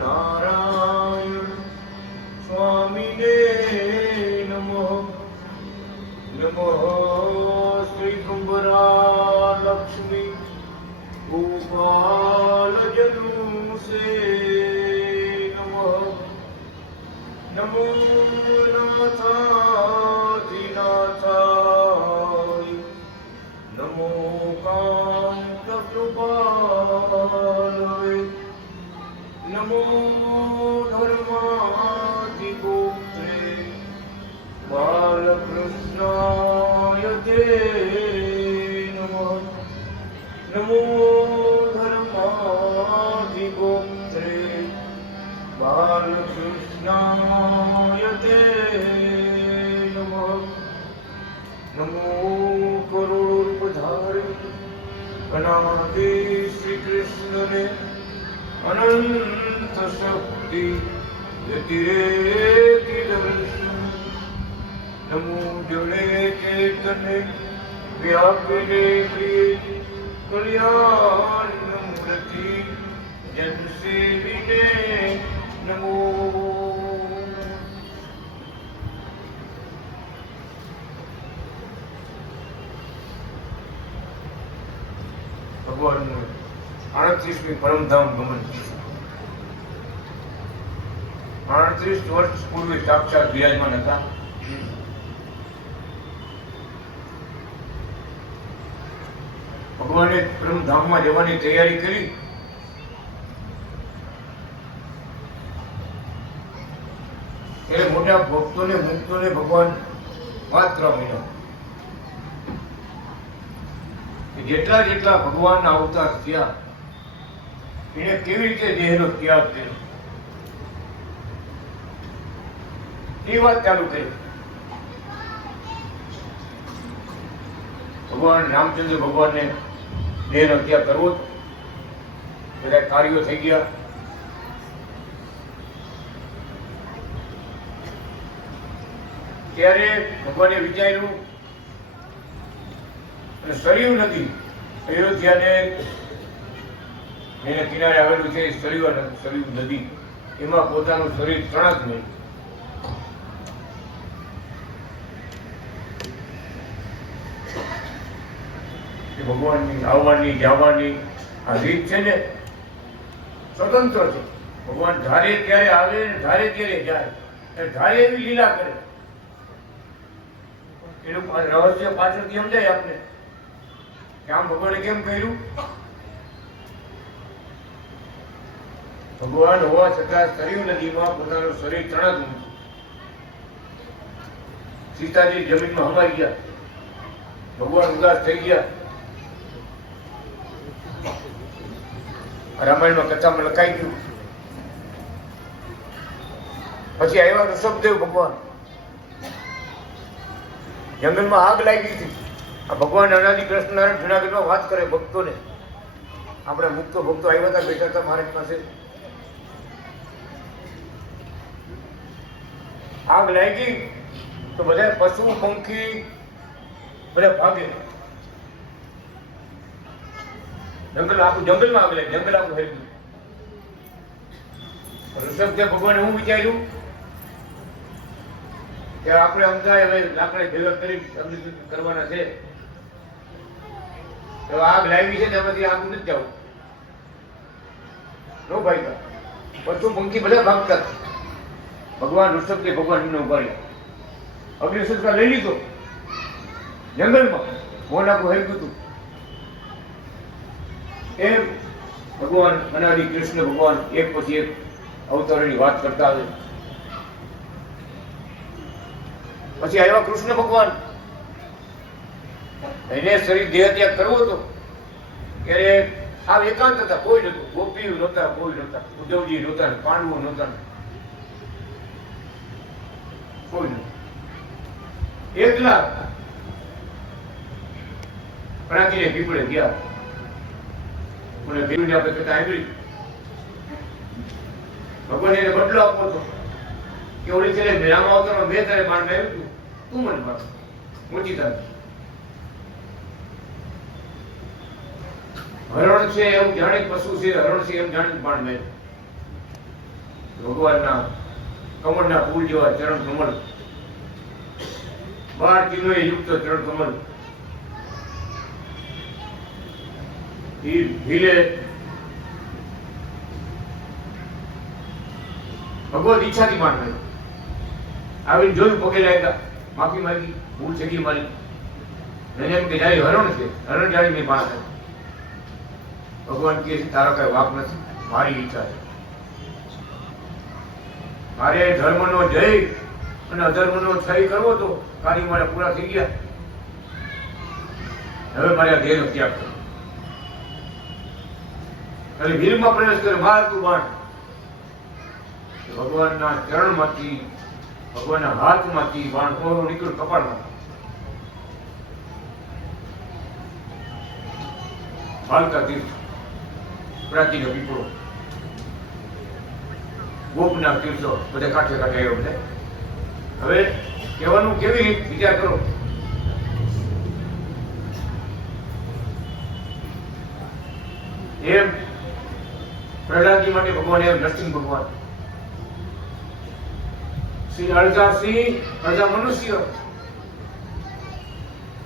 નારાયણ સ્વામીને નમઃ. નમઃ શ્રી કુંભરા લક્ષ્મી ગોપાલ જનુસે નમઃ. નમો નાથાધિનાથાય નમો કાંત કૃપાલવે નમો ધર્માધિગોપ્ત્રે બાલકૃષ્ણાય તે નમઃ. નમો ધર્માધિગોપ્ત્રે બાલકૃષ્ણાય તે નમઃ. નમો કરોડોપધારી અનાદિ શ્રી કૃષ્ણને અનંત શક્તિ વ્યતિરેકી દર્શન. નમો જડે ચેતને વ્યાપીને પ્રિય કલ્યાણ મૂર્તિ જનસેવીને નમો. ભગવાનનું 38મી પરમધામ ગમન. 38 વર્ષ પૂર્વે સાક્ષાત બિરાજમાન હતા. ભગવાને પરમધામમાં જવાની તૈયારી કરી. એ મોટા ભક્તોને મુક્તોને ભગવાન વાત કરવા માંડ્યા. જેટલા જેટલા ભગવાનના અવતાર થયા એને કેવી રીતે દેહનો ત્યાગ કર્યો એ વાત ચાલુ કરી. ભગવાન રામચંદ્ર ભગવાનને દેહનો ત્યાગ કરવો હતો. બધા કાર્યો થઈ ગયા. ત્યારે ભગવાને વિચાર્યું સરયુ નદી અયોધ્યાને એને કિનારે આવેલું છે. સરયુ નદી એમાં પોતાનું શરીર તણાત નહીં. ભગવાનની આવવાની જવાની આ રીત છે ને સ્વતંત્ર છે. ભગવાન ધારે ત્યારે આવે ને ધારે ત્યારે જાય. ધારે એવી લીલા કરે. એનું રહસ્ય પાછળથી સમજાય આપને કે આમ ભગવાને કેમ કર્યું. ભગવાન હોવા છતાં સરયુ નદીમાં પોતાનું શરીર તણાતું. સીતાજી જમીનમાં હમાઈ ગયા. ભગવાન ઉદાસ થઈ ગયા. રામાયણમાં કથામાં લખાઈ ગયું. પછી આવ્યા ઋષભદેવ ભગવાન. જંગલમાં આગ લાગી હતી. આ ભગવાન અનાદિ કૃષ્ણ નારાયણ જુનાગઢમાં વાત કરે ભક્તોને. આપણે મુક્તો ભક્તો આવ્યા હતા, બેઠા હતા મહારાજ પાસે. આગ લાગી તો બધા પશુ પંખી બધા ભાગે. જંગલમાં આગ લાગી. જંગલ આખું હરી ગયું. ઋષભદેવ ભગવાને હું વિચાર્યું કે આપણે અમદાવાદ હવે લાકડે ભેગા કરી કરવાના છે. તો આગ લાવી છે તેમાંથી આગ નથી જવું. નો ભાઈ પશુ પંખી બધા ભાગતા. ભગવાન ઋષભદેવ ભગવાન એમને ઉભા રહ્યા. અગ્નિ સંસ્કાર લઈ લીધો. જંગલમાં મોન આખું હરી ગયું હતું. એમ ભગવાન અનાદિ કૃષ્ણ ભગવાન એક પછી એક અવતારની વાત કરતા આવે. પછી આવ્યા કૃષ્ણ ભગવાન. એને શરીર દેહ ત્યાગ કરવો હતો ત્યારે આ એકાંત હતા. કોઈ નતું. ગોપીઓ નહોતા, કોઈ નહોતા. ઉદ્ધવજી નહોતા, પાંડવો નહોતા, કોઈ નહોતું. એકલા પ્રાચીને પીપળે ગયા. મને ભીમને આપણે કહેતા સાંભળી. ભગવાન એને બદલો આપવો હતો કે ઓલી છે રામ અવતારમાં મેં તારે બાણ માર્યું હતું, તું મને માર મોચી તાર. હરણ છે એમ જાણે પશુ છે, હરણ છે એમ જાણે બાણ માર્યું. ભગવાનના કમળના ફૂલ જેવા ચરણ કમળ, 12 કિલોએ યુક્ત ચરણ કમળ, એ ભીલે ભગવત ઈચ્છાથી માન કર્યો. આવીને જોયું, પગે લાગ્યા, માફી માંગી, ભૂલ છે કે મારી. એને એમ કે જાય હરણ છે, હરણ જાણી મેં પાસે. ભગવાન કે તારો કઈ વાક નથી, મારી ઈચ્છા છે. મારે ધર્મનો જય અને અધર્મનો ક્ષય કરવો તો કાર્ય મારા પૂરા થઈ ગયા. હવે મારે આ દેહનો ત્યાગ કરવો. એટલે વીરમાં પ્રવેશ કરે, માર તું બાણ. ભગવાનના ચરણમાંથી, ભગવાનના હાથમાંથી બાણ કોરો નીકળ્યું કપાળમાં. ભાલકા તીર્થ, પ્રાચીન પીપળો, ગોપના તીર્થો બધા કાંઠે કાંઠે આવ્યો બધા. હવે કહેવાનું કેવી રીત વિચાર કરો. એમ પ્રહલાદજી માટે ભગવાન એમ નરસિંહ ભગવાન, શ્રી અડધા સિંહ અડધા મનુષ્ય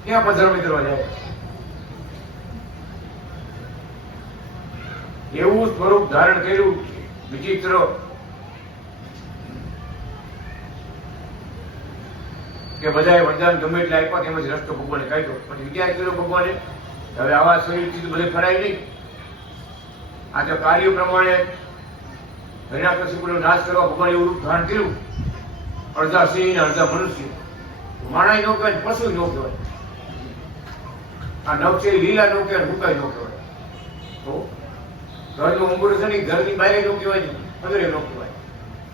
ક્યાં પધરામણી કરવા જાય. એવું સ્વરૂપ ધારણ કર્યું વિચિત્ર. કે બધાએ વરદાન ગમે એટલે આપ્યા, તેમજ રસ્તો ભગવાને કાઢ્યો. પછી વિચાર કર્યો ભગવાને, હવે આવા શરીરથી તો બધે ફરાય નહીં. આ તો કાર્ય પ્રમાણે હિરણ્યકશિપુનો નાશ કરવા ભગવાને એવું રૂપ ધારણ કર્યું. અડધા સિંહ અડધા મનુષ્ય. માણસ નો કહેવાય, પશુ નો કહેવાય. આ નવસે લીલા નો કહેવાય, ભૂકાઈ નો કહેવાય. તો ઘરનું અંગુર છે ને, ઘરની બહાર નો કહેવાય, પગરે નો કહેવાય.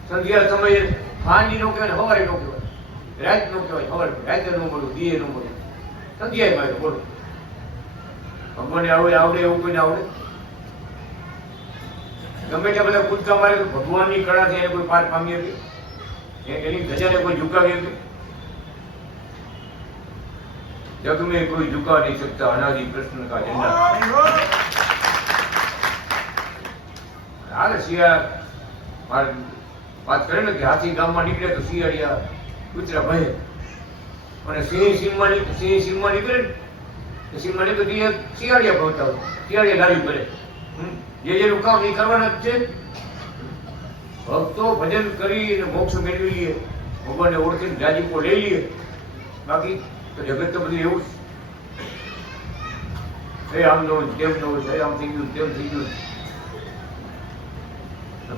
સંધ્યા સમયે ખાંડી નો કહેવાય, હવારે નો કહેવાય. રાત નો કહેવાય, હવારે રાતે નો બોલું, દીએ નો બોલું, સંધ્યાએ મારે બોલું. ભગવાને આવડે એવું કોઈને આવડે? ગમે ત્યાં બધા કૂદકા મારે તો ભગવાનની કળાથી એને કોઈ પાર પામી હતી? એની ધજાને કોઈ ઝુકાવી હતી? જગ મેં કોઈ ઝુકા નહીં શકતા અનાદિ કૃષ્ણ કા ઝંડા. હાલે શિયાળ વાત કરે ને કે હાથી ગામમાં નીકળે તો શિયાળિયા કૂતરા ભય, અને સિંહ સીમમાં નીકળે ને સીમમાં નીકળે તો શિયાળિયા ભવતા હોય, શિયાળિયા ગાડી પડે. જેનું કામ એ કરવાના જ છે. ભક્તો ભજન કરીને મોક્ષ મેળવી લઈએ, ભગવાનને ઓળખીને રાજીપો લઈ લઈએ. બાકી તો જગત તો બધું એવું છે, આમ નો તેમ નો, આમ થઈ ગયું તેમ થઈ ગયું.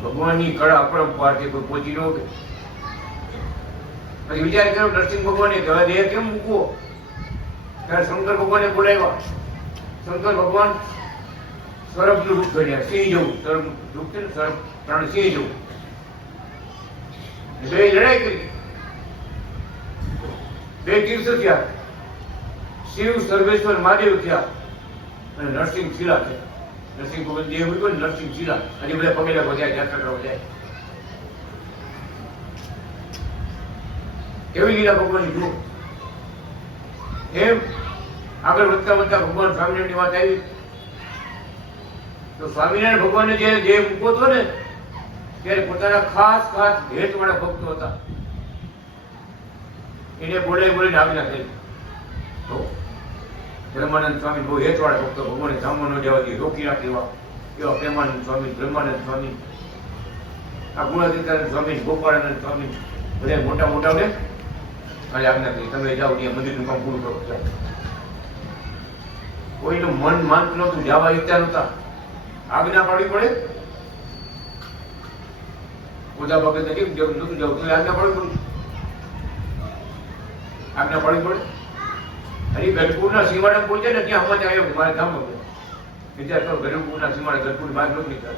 ભગવાનની કળા અપરંપાર છે, કોઈ પહોંચી ન કે. પછી વિચાર કર્યો નરસિંહ ભગવાને કે હવે દેહ કેમ મૂકવો? ત્યારે શંકર ભગવાને બોલાવ્યા. શંકર ભગવાન સર્પનું રૂપ ધર્યા, સિંહ જેવું. સર્પ રૂપ છે ને, સર્પ પ્રાણ સિંહ જેવું. બે લડાઈ કરી, બે તીર્થ થયા. શિવ સર્વેશ્વર મહાદેવ થયા અને નરસિંહ શિલા છે. નરસિંહ ભગવાન દેહ મૂક્યો ને, નરસિંહ શિલા. હજી બધા પગેલા બધા યાત્રા કરવા જાય. કેવી લીલા ભગવાનની જુઓ. એમ આગળ વધતા વધતા ભગવાન સ્વામિનારાયણની વાત આવી તો સ્વામિનારાયણ ભગવાનને જે મૂકો હતો ને, ત્યારે પોતાના ખાસ ભેટવાળા ભક્તો હતા, એને બોલાવીને આજ્ઞા કરી. તો બ્રહ્માનંદ સ્વામી બહુ હેતવાળા ભક્તો, ભગવાને ધામમાં ન જવાથી રોકી રાખે એવા પ્રેમાનંદ સ્વામી, બ્રહ્માનંદ સ્વામી, આ ગુણાતીતાનંદ સ્વામી, ગોપાળાનંદ સ્વામી, બધા મોટા મોટા ને અને આજ્ઞા કરી, તમે જાઓ ત્યાં મંદિરનું કામ પૂરું કરો. કોઈનું મન માનતું નહોતું, જવા ઈચ્છા નહોતા, આજ્ઞા પાડવી પડે. બધા ભગત કેમ નતું જવું, તો આજ્ઞા પાડવી પડે. આજ્ઞા પાડવી પડે. હરી ગઢપુરના સીમાડા પહોંચે ને ત્યાં સમાચાર આવ્યો કે મારે ધામ વિચાર કરો, ગઢપુરના સીમાડા ગઢપુરની બહાર નથી નીકળતા.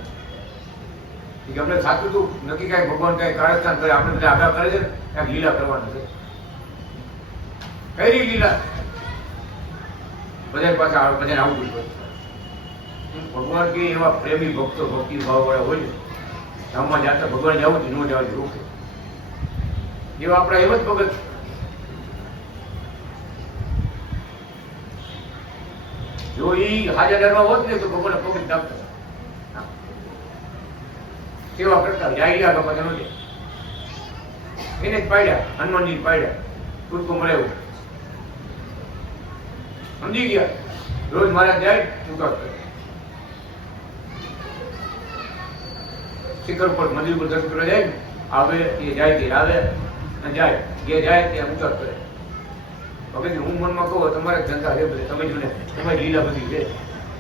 અમને સાચું હતું નક્કી કાંઈ ભગવાન કાંઈ કારસ્તાન કરે, આપણે બધા આગાહ કરે છે ને ક્યાંક લીલા કરવાના છે. કઈ લીલા? બધા પાછા બધાને આવું બધું. ભગવાન કે એવા પ્રેમી ભક્તો, ભક્તિ ભાવ વાળા હોય ને, ધામમાં જાતા ભગવાન જવું છે, ન જવાથી રોકે. એવા આપણા એવા જ ભગત. જો એ હાજર ડરવા હોત ને તો ભગવાન પગત નાખતા. સેવા કરતા જાય ગયા બાપા તેનો એને જ પાડ્યા, હનુમાનજી પાડ્યા, ટૂંકો મળે એવું સમજી ગયા. રોજ મહારાજ જાય પૂજા કરે, શિખર ઉપર મંદિર પર દર્શન કરવા જાય, આવે એ જાય તે આવે અને જાય જે જાય ત્યાં ઊંચા કરે. વખતે હું મનમાં કહું તમારે ધંધા છે બધે, તમે જોને તમારી લીલા બધી છે,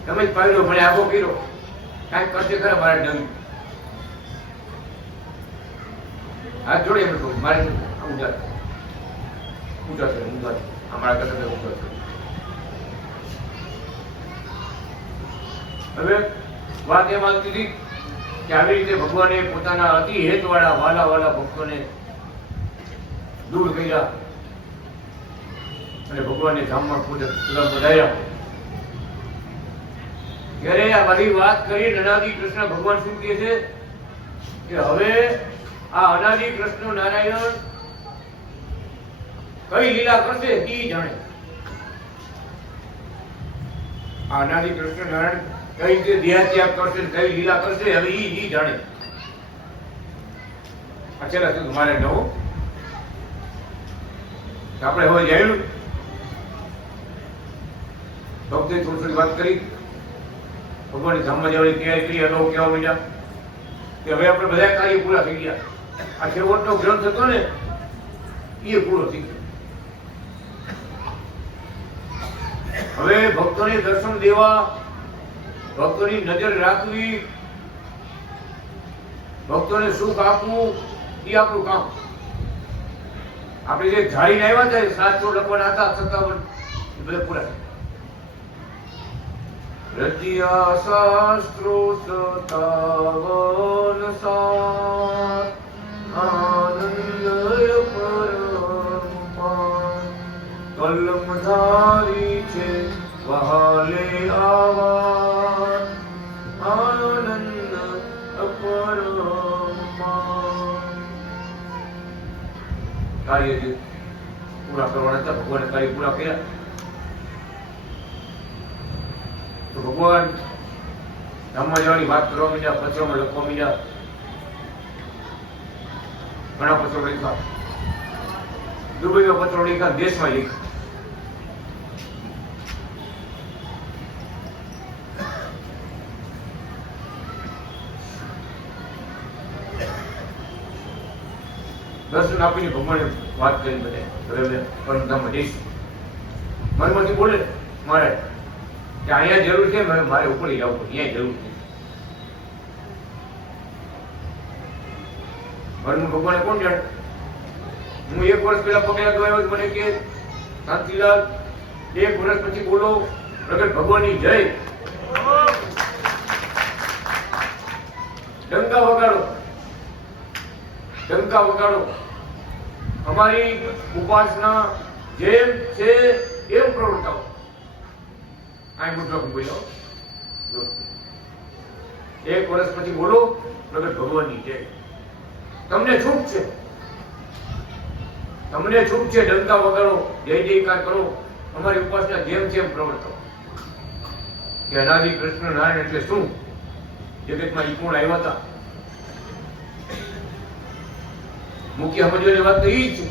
તમે જ પાડ્યો ભણે આગો કર્યો, કાંઈક કરશે ખરા મારે નવી હાથ જોડે એમ કહું મારે ઊંચા ઊંચા છે ઊંચા અમારા કરતા ઊંચા છે. હવે વાત એમ આવતી હતી કે આવી રીતે ભગવાને પોતાના અતિ હેતવાળા વાલા વાલા ભક્તોને દૂર કર્યા અને ભગવાનને ધામમાં પધાર્યા. ત્યારે આ બધી વાત કરી અનાદિ કૃષ્ણ ભગવાન શું કહે છે કે હવે આ અનાદિ કૃષ્ણ નારાયણ કઈ લીલા કરશે એ જાણે. આ અનાદિ કૃષ્ણ નારાયણ કઈ રીતે દેહત્યાગ કરશે, કઈ લીલા કરશે, હવે ઈ જાણે. અચેલા શું તમારે નવું આપણે હવે જાણ્યું. ભક્તે થોડી વાત કરી, ભગવાનની ધામમાં જવાની તૈયારી કરી, અગાઉ કહેવા માંડ્યા કે હવે આપણે બધા કાર્ય પૂરા થઈ ગયા. આ છેવટનો ગ્રંથ હતો ને એ પૂરો થઈ ગયો. હવે ભક્તોને દર્શન દેવા, ભક્તોની નજર રાખવી, ભક્તોને સુખ આપવું એ આપણું કામ. આપણે જે ધારીને આવ્યા હતા 700 લખવાના હતા 57 એ બધા પૂરા થયા. રચિયા શાસ્ત્રો સતાવન સાર આનંદય પરમાન કલમ ધારી છે વહાલે આવા આનંદ અપરમાન. કાર્ય જે પૂરા કરવાના હતા ભગવાને કાર્ય પૂરા કર્યા. તો ભગવાન ધામમાં જવાની વાત કરવા માંડ્યા, પત્રોમાં લખવા માંડ્યા. ઘણા પત્રો લખ્યા, દુબઈમાં પત્રો લખ્યા, દેશમાં લખ્યા. દર્શન આપીને ભગવાને વાત કરી બધે પરમધામમાં જઈશું. મનમાંથી બોલે મારે કે અહીંયા જરૂર છે, મારે ઉપર જવું પડે, અહીંયા જરૂર છે. મનમાં ભગવાને કોણ જાણે. હું 1 વર્ષ પહેલા પકડ્યા તો આવ્યો, મને કે શાંતિલાલ 1 વર્ષ પછી બોલો પ્રગટ ભગવાનની જય, ડંકા વગાડો, ડંકા વગાડો. અમારી ઉપાસના જેમ છે એમ પ્રવર્તાવો. આ મુદ્દો બોલ્યો 1 વર્ષ પછી બોલો પ્રગટ ભગવાનની જય. તમને છૂટ છે, તમને છૂટ છે, ડંકા વગાડો, જય જયકાર કરો, અમારી ઉપાસના જેમ છે એમ પ્રવર્તાવો. કે અનાદિ કૃષ્ણ નારાયણ એટલે શું, જગતમાં ઈ કોણ આવ્યા હતા. મુખ્ય સમજવાની વાત તો એ જ છે.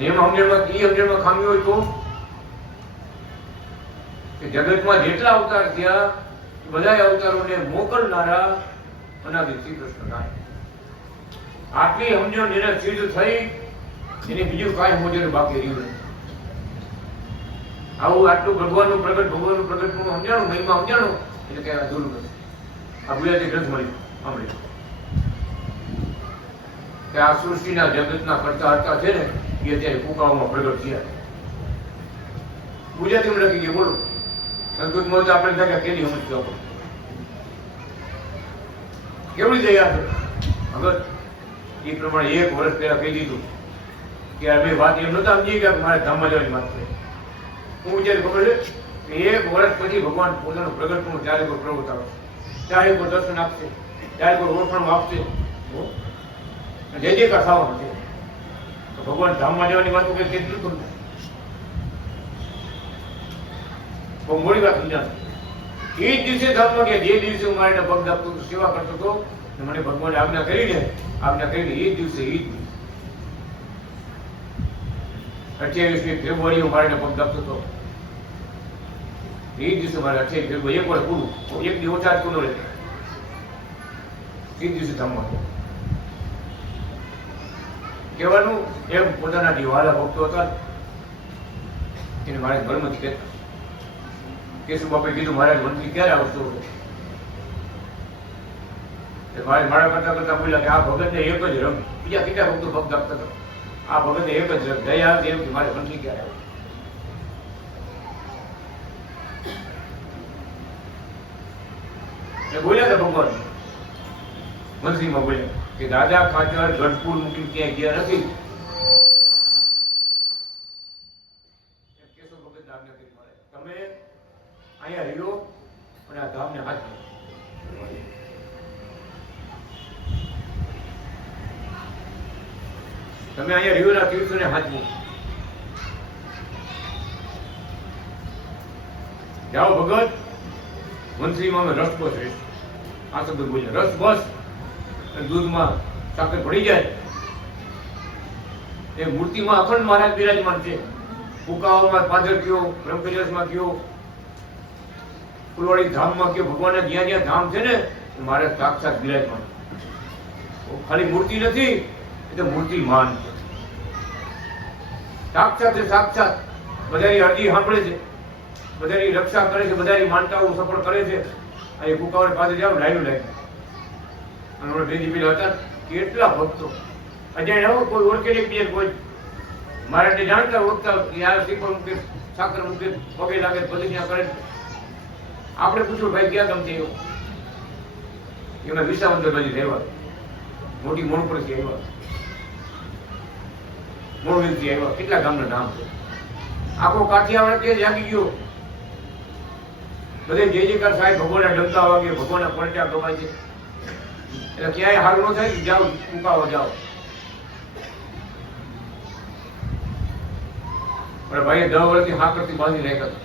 એમાં સમજણમાં ખામી હોય તો કે જગતમાં જેટલા અવતાર થયા બધા અવતારોને મોકલનારા અનાદિ શ્રી કૃષ્ણ નારાયણ. આટલી સમજણ જેને સિદ્ધ થઈ એને બીજું કાંઈ સમજણ બાકી રહ્યું નથી. આવું આટલું ભગવાનનું પ્રગટ સમજાણું, મહિમા સમજાણું એટલે કઈ અધૂરું નથી. આ ગુજરાતી ગ્રંથ મળ્યું સાંભળ્યું કે આ સૃષ્ટિના જગતના કરતા હરતા છે ને એ અત્યારે કુકાઓમાં પ્રગટ થયા. ગુજરાતીમાં લખી ગયું. બોલો સંસ્કૃતમાં તો આપણે થાય કે કેની સમજતો કેવડી દયા છે ભગત. એ પ્રમાણે 1 વર્ષ પહેલા કહી દીધું કે અમે વાત એમ નતા સમજી કે મારે ધામમાં જવાની વાત છે. હું વિચાર ખબર છે કે 1 વર્ષ પછી ભગવાન પોતાનું પ્રગટનું ત્યારે કોઈ પ્રવર્તાવે, ત્યારે કોઈ દર્શન આપશે, ત્યારે કોઈ ઓળખાણ આપશે, જે જે કથાઓ છે. તો ભગવાન ધામમાં જવાની વાત કઈ કેટલું કરું બહુ મોડી વાત સમજાશે. એ જ દિવસે ધામમાં ગયા. જે દિવસે હું મારીને પગ દાબતો હતો, સેવા કરતો હતો, મને ભગવાને આજ્ઞા કરીને એ જ દિવસે 28મી ફેબ્રુઆરી હું મારીને પગ દાબતો હતો. એ જ દિવસે મારે 28 ફેબ્રુઆરી એક વર્ષ પૂરું, એક દિવસ ઓછા જ રહે. એ જ દિવસે ધામમાં ગયા. કહેવાનું એમ પોતાના દિવાલા ભક્તો હતા એને મારે ઘરમાંથી કહેતા. કેશુ બાપે કીધું મહારાજ મંત્રી ક્યારે આવશો? મારે મારા કરતા કરતા બોલ્યા કે આ ભગતને એક જ રંગ, બીજા કેટલા ભક્તો ભક્ત આપતા હતા, આ ભગતને એક જ રંગ દયા આવતી એમ કે મારે મંત્રી ક્યારે આવે? બોલ્યા હતા ભગવાન મંત્રીમાં બોલ્યા કે દાદા ખાચર ગઢપુર મૂકીને ક્યાંય ગયા નથી. કેશવ ભગત આજ્ઞા કરી મળે તમે અહીંયા રહ્યો અને આ ધામને હાથ તમે અહીંયા રહ્યો ના તીર્થોને હાથવું. જાઓ ભગત. મંત્રીમાં અમે રસ બસ રહીશ. આ શબ્દ બોલ્યા રસ બસ. દૂધમાં સાકર પડી જાય. એ મૂર્તિમાં અખંડ મહારાજ બિરાજમાન છે. કુકાઓમાં પાદર કયો, બ્રહ્મકૈલાસમાં કયો, ફુલવાડી ધામમાં કયો, ભગવાનના જ્યાં જ્યાં ધામ છે ને મહારાજ સાક્ષાત બિરાજમાન. ખાલી મૂર્તિ નથી, એ તો મૂર્તિમાન છે. સાક્ષાત છે સાક્ષાત. બધાની અરજી સાંભળે છે, બધાની રક્ષા કરે છે, બધાની માનતાઓ સફળ કરે છે. આ કુકાઓને પાસે જાવ લાઈનું લાગી. બેજી પેલા હતા કેટલા ભક્તો અજાણ્યા કોઈ ઓળખે નહીં, બીજે કોઈ મહારાજને જાણતા ઓળખતા યાર શ્રીફળ મૂકે, સાકર મૂકે, પગે લાગે, પ્રતિજ્ઞા કરે. આપણે પૂછ્યું ભાઈ ક્યાં ગામ છે એવો? એમાં વિસાવંદર બાજુ રહેવા, મોટી મોણપુરથી આવ્યા, મોણવીરથી આવ્યા. કેટલા ગામના નામ છે. આખો કાઠિયાવાડ તે જાગી ગયો. બધે જય જયકાર સાહેબ, ભગવાનના ડંકા વાગે, ભગવાનના પડચા ગવાય છે. એટલે ક્યાંય હારું ન થાય કે જાઓ કુકાઓ જાઓ. પણ ભાઈ 10 વર્ષથી હા કરતી બાંધી રાખ્યા હતા.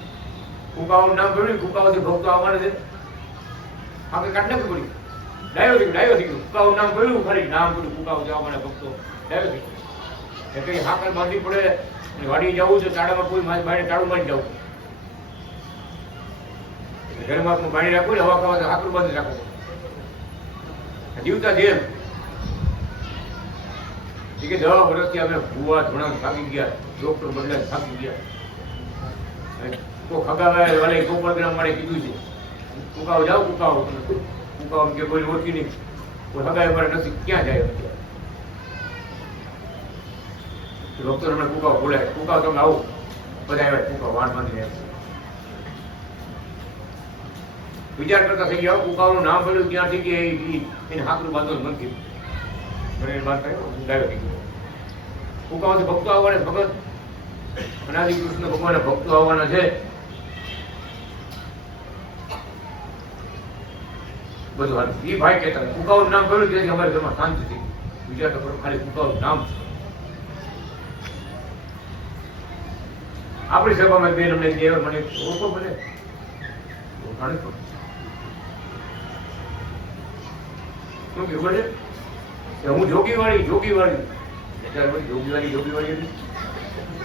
કુકાઓનું નામ પડ્યું, કુકાઓથી ભક્તો આવવાના છે. આપણે કાઢ નાખી પડી. ડાયો થઈ ગયું. કુકાઓનું નામ પડ્યું, ફરી નામ પડ્યું, કુકાઓ જવાના ભક્તો ડાયો થઈ ગયો. એટલે હાકર બાંધવી પડે. વાડી જવું છે, તાળામાં કોઈ બાયણે તાળું મારી જવું. ઘરમાં પાણી રાખવું ને હવા ખાવા હાકર બાંધી રાખવું. જીવતા જેમ કે 10 વર્ષથી અમે ભૂવા ધોણા થાકી ગયા, ડોક્ટર બદલા થાકી ગયા. તો ખગાવાય વાલે ગોપાલગ્રામ મારે કીધું છે કુકાઓ જાઓ, કુકાઓ કે કોઈ ઓળખી નહીં, કોઈ હગાય મારે નથી, ક્યાં જાય? ડોક્ટર અમને કુકાઓ બોલાય, કુકાઓ તમે આવો. બધા આવ્યા, કુકાઓ વાણ બાંધીને વિચાર કરતા થઈ ગયા. કુકાઓનું નામ પડ્યું ક્યાંથી કે એને હાકરું બાંધો નથી. કુકાઓથી ભક્તો આવવાના ભગત અનાદિ કૃષ્ણ ભગવાનના ભક્તો આવવાના છે. બધું હાલ એ ભાઈ કહેતા કુકાઓનું નામ પડ્યું તેથી અમારે ઘરમાં શાંતિ થઈ. વિચાર તો ખાલી કુકાઓનું નામ છે. આપણી સભામાં બેન અમને કહેવાય મને ઓળખો બને હું જોગીવાળી જોગીવાળી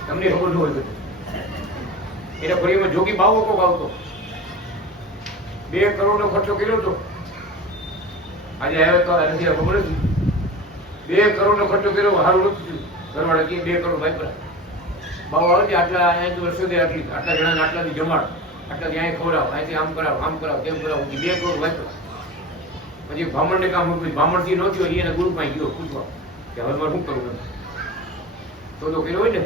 તમને ખબર ન હોય એના ફરીમાં જોગી બાવો કોક આવતો 2 કરોડનો ખર્ચો કર્યો હતો. આજે આવ્યો તો નથી ખબર નથી. 2 કરોડનો ખર્ચો કર્યો, સારું નથી ઘરવાળા કે 2 કરોડ ભાઈ બાવો આવે છે. આટલા વર્ષોથી આટલા જણા આટલાથી જમાડ, આટલાથી અહીં ખવડાવ, અહીંથી આમ કરાવ તેમ કરાવ, 2 કરોડ ભાઈ. પછી બ્રાહ્મણને કામ મૂક્યું, બ્રાહ્મણથી ન થયો એના ગુરુમાં ગયો પૂછવા કે હવે મારે શું કરવું? તો કર્યો હોય ને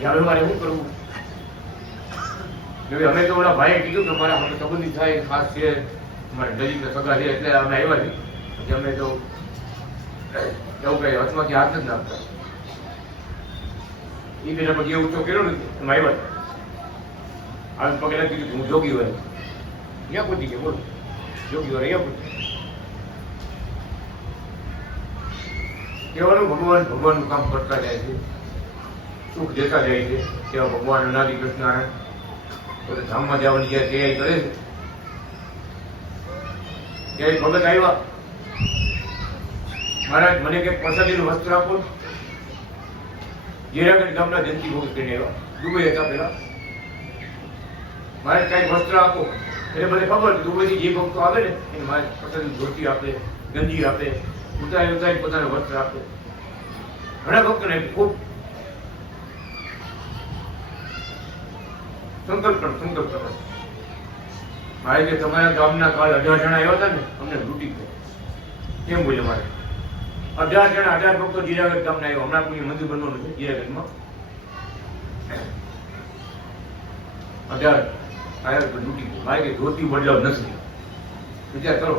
હવે મારે શું કરવું? અમે તો ઓલા ભાઈએ કીધું કે મારા આપણે સંબંધી થાય ખાસ છે, અમારે નજીકના સગા છે એટલે અમે આવ્યા છીએ. પછી અમે તો એવું કઈ હથમાંથી હાથ જ નાખતા. એ બેના પછી એવું તો કર્યો નથી, એમાં આવ્યા હાથ પગે કીધું હું જોગી હોય ક્યાં પૂછી ગયા બોલો જોગી વાર અહીંયા પૂછ્યું. કહેવાનું ભગવાનનું કામ કરતા જાય છે, સુખ દેતા જાય છે. તેવા ભગવાન અનાદિ કૃષ્ણ પોતે ધામમાં જવાની જ્યારે તૈયારી કરે છે ત્યારે ભગત આવ્યા, મહારાજ મને કંઈક પસંદીનું વસ્ત્ર આપો. જીરાગઢ ગામના જયંતિ ભગત કરીને આવ્યા, દુબઈ હતા પેલા. મહારાજ કાંઈક વસ્ત્ર આપો. એટલે મને ખબર દુબઈથી જે ભક્તો આવે ને એને મારે પસંદ ધોતી આપે, ગંજી આપે, ઉતારી પોતાનું વસ્ત્ર આપે. ઘણા ભક્તોને ખૂબ સંકલ્પ કરો. મારે કે તમારા ગામના કાલ 18 જણા આવ્યા હતા ને, અમને લૂંટી ગયો. કેમ બોલ્યો? મારે 18 જણા 18 ભક્તો જીરાગઢ ગામના આવ્યા. હમણાં કોઈ મંદિર બનવાનું છે જીરાગઢમાં. 18 આવ્યા લૂંટી ગયો. મારે કે ધોતી બદલાવ નથી. વિચાર કરો,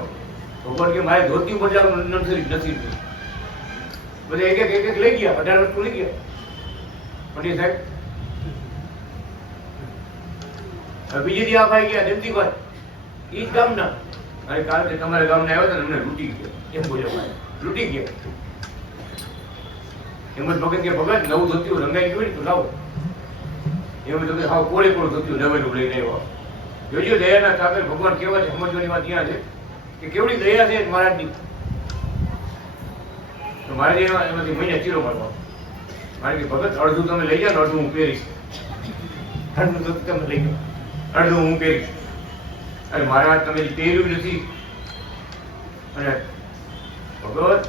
ભગવાન કે મારે ધોતી બદલાવ નથી. બધા એક એક લઈ ગયા, 18 વસ્તુ લઈ ગયા. પંડિત સાહેબ બીજી દી આ ભાઈ ગયા જયંતિભાઈ, ઈ જ ગામના. અરે કાલે તમારા ગામના આવ્યા હતા ને, અમને લૂંટી ગયા. એમ બોલ્યો ભાઈ, લૂંટી ગયા. એમ જ ભગત કે ભગત નવું ધોતીઓ રંગાઈ ગયું ને તો લાવો. એમ તો હાવ કોળે ધોતીઓ નવેલું લઈને આવ્યો. જોજો દયાના સાગર ભગવાન કેવા છે, સમજવાની વાત ત્યાં છે કે કેવડી દયા છે મહારાજની. તો મારે એમાંથી મહિને ચીરો મારવા. મારે કે ભગત અડધું તમે લઈ જાઓ ને અડધું હું પહેરીશ. અડધું ધોતી તમે લઈ જાઓ, અડધું હું પહેરીશ. અરે મહારાજ તમે પહેર્યું નથી. અને ભગવત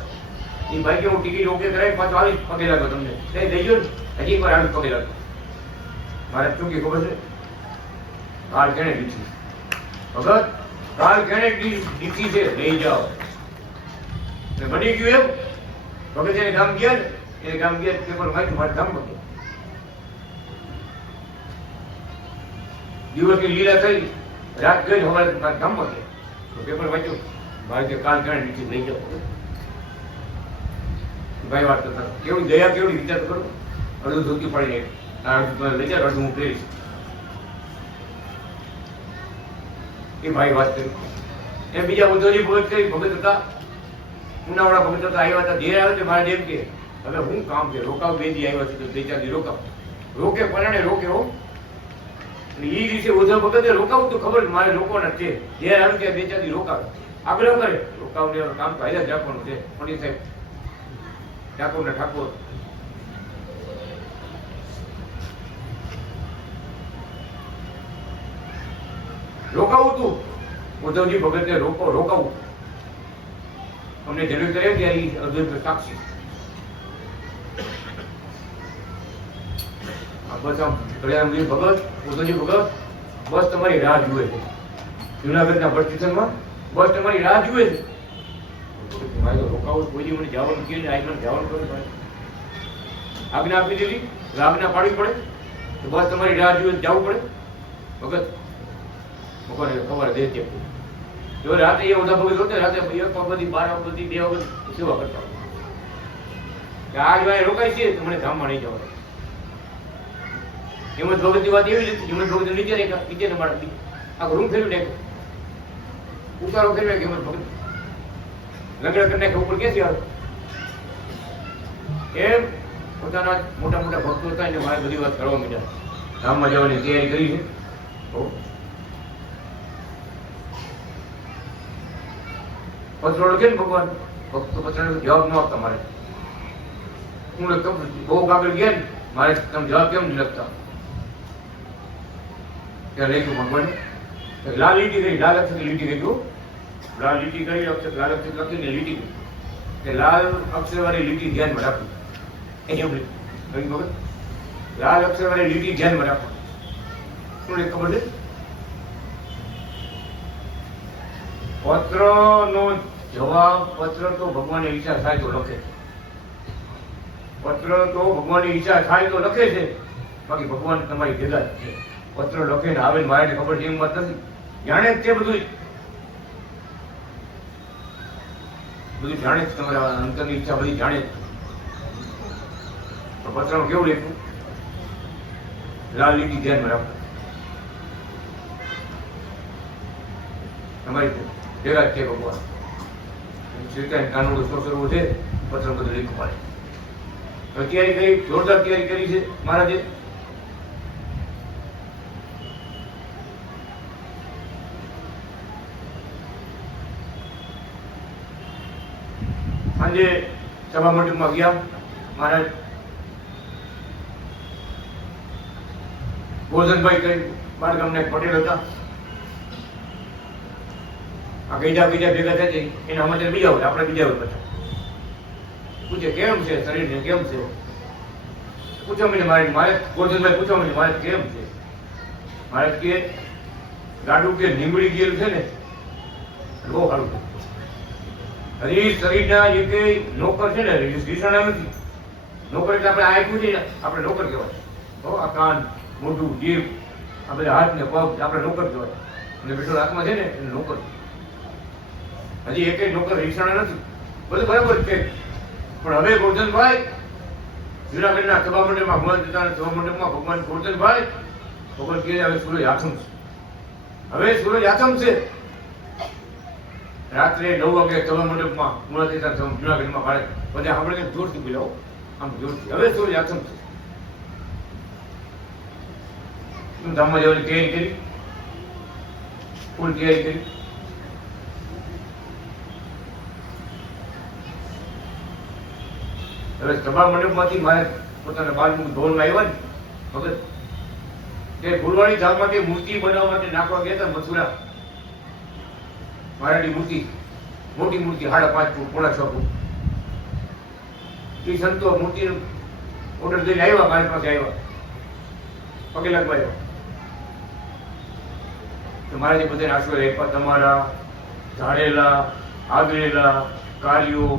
એ ભાઈ કે હું ટિકિટ ઓકે કરાવી પાછો આવી પગે લાગો તમને દઈ દઈજો ને, હજી એક વાર આવી પગે લાગો. મારે શું કે ખબર છે? કાલ કેને દીધી ભગત, કાલ કેને દીધી છે, લઈ જાઓ. બની ગયું એમ. ભગત એને ગામ ગયા ને, એ ગામ ગયા પેપર વાંચ્યું, મારે ગામમાં ગયા. દિવસની લીલા થઈ, રાત ગઈ, સવારે ગામમાં ગયા. તો પેપર વાંચ્યું, મારે કે કાલ કેને દીધી, લઈ જાઓ. ભાઈ વાત કરતા કેવડી દયા, કેવડી વિચાર કરો. અડધું ધોતી પાડીને અડધું લઈ જાઓ, અડધું હું પહેરીશ. એ ભાઈ વાત કરી. એ બીજા ઉદ્ધવજી ભગત કરી ભગત હતા, ઉનાવાળા ભગત હતા, આવ્યા હતા. ધીરે આવે છે મારે જેમ કે હવે હું કામ છે, રોકાવ 2 દી આવ્યા છે તો 2-4 દી રોકાવ. રોકે પરાણે રોકે હો. એ રીતે ઉદ્ધવ ભગતે રોકાવું તો ખબર મારે રોકવાના છે. ધીરે આવે કે 2-4 દી રોકાવે, આગ્રહ કરે રોકાવને કામ તો હાલ્યા જ રાખવાનું છે. પંડિત સાહેબ ઠાકોર ને ઠાકોર રોકાવું તું. ઉદ્ધવજી ભગતને રોકાવું. અમને જરૂર કરે ત્યારે અદ્વૈત સાક્ષી. બસ આમ ભગત, ઉદ્ધવજી ભગત બસ તમારી રાહ જુએ છે. જુનાગઢના બસ સ્ટેશનમાં બસ તમારી રાહ જુએ છે. મારે તો રોકાવું, કોઈ મને જવાનું કે મને જવાનું કરે. આજ્ઞા આપી દીધી, આજ્ઞા પાડવી પડે તો બસ તમારી રાહ જુએ જવું પડે. ભગત ભગવાન ખબર દે છે. જો રાતે એ ઉધા ભગત હોતે, રાતે 1 બધી 12 બધી 2 વખત સેવા કરતા. આજ ભાઈ રોકાય છે તો મને ગામમાં નહીં જવા. હિંમત ભગતની વાત એવી હતી, હિંમત ભગત નીચે રાખ્યા, નીચે મારા આખો રૂમ ફેરવી નાખ્યો, ઉતારો ફેરવી નાખ્યો. હિંમત ભગત લગડા કરી નાખ્યા, ઉપર ક્યાંથી આવે? એમ પોતાના મોટા મોટા ભક્તો હતા એને મારે બધી વાત કરવા માંડ્યા. ગામમાં જવાની તૈયારી કરી છે. પત્રો લખે ને ભગવાન, ભક્તો પત્રનો જવાબ ન આપતા. મારે હું બહુ આગળ ગયા ને, મારે તમે જવાબ કેમ નહીં લખતા? ત્યાં લખ્યું ભગવાન લાલ લીટી કરી, લાલ અક્ષર લીટી કરી, લાલ લીટી કરી અક્ષર, લાલ અક્ષર લખીને લીટી કરી કે લાલ અક્ષર વાળી લીટી ધ્યાનમાં રાખવું. એમ ભગત લાલ અક્ષર વાળી લીટી ધ્યાનમાં રાખવું. શું ખબર છે? પત્રનો જવાબ, પત્ર તો ભગવાનની ઈચ્છા થાય તો લખે. પત્ર તો ભગવાનની ઈચ્છા થાય તો લખે છે, બાકી ભગવાન તમારી ભેગા જ છે. પત્ર લખે ને આવે મારે ખબર છે એમ વાત નથી. જાણે જ છે બધું જાણે જ. તમારા અંતરની ઈચ્છા બધી જાણે જ. પત્રમાં કેવું લખ્યું? લાલ લીટી ધ્યાનમાં રાખો. તમારી ભેગા જ છે ભગવાન. કાનૂન કરવું છે, પત્ર બધું લખવું પડે. તૈયારી કરી, જોરદાર તૈયારી કરી છે મહારાજે. સાંજે સભા મંડપમાં ગયા. મહારાજ ગોરધનભાઈ કઈ બાર ગામના પટેલ હતા. આ ગઈડા ભેગા થઈ એના માટે બીજા હોય, આપણે બીજા હોય બધા પૂછે કેમ છે શરીરને, કેમ છે પૂછો મને. મારે ગોરધનભાઈ પૂછો મને મારે કેમ છે. મારે કે ગાડું કે નીમડી ગયેલું છે ને બહુ સારું છે. હજી શરીરના જે કઈ નોકર છે ને રીસાણા નથી. નોકર એટલે આપણે આંખું છે ને આપણે નોકર કહેવાય. આ કાન, મોઢું, જીભ, આ બધા હાથ ને પગ આપણે નોકર કહેવાય. અને બેઠો હાથમાં છે ને એને નોકર. હજી એક નોકર રીસાણા નથી. બધું બરાબર છે. પણ હવે ગોરધનભાઈ જુનાગઢના સભા મંડપમાં સભા મંડપમાં ભગવાન ગોરધનભાઈ ભગવાન કહે હવે સૂરજ આથમ છે. હવે સૂરજ આથમ છે. રાત્રે 9 વાગે સભા મંડપમાં મુલાકાત જુનાગઢમાં ભાડે બધા આપણે જોરથી બોલાવો આમ જોરથી. હવે સૂરજ આથમ છે. ધામમાં જવાની તૈયારી કરી, ફૂલ તૈયારી કરી. હવે સભા મંડપમાંથી મારે પોતાના બાળમુખ ધોલમાં આવ્યા ને ભગત તે ફૂલવાડી ધામમાંથી મૂર્તિ બનાવવા માટે નાખવા ગયા હતા મથુરા. મહારાજની મૂર્તિ, મોટી મૂર્તિ 5.5 ફૂટ, 6.5 ફૂટ. એ સંતો મૂર્તિનો ઓર્ડર દઈને આવ્યા, મારી પાસે આવ્યા, પગે લાગવા આવ્યા. તો મહારાજે બધાને આશીર્વાદ આપ્યા, તમારા ધારેલા આગળેલા કાર્યો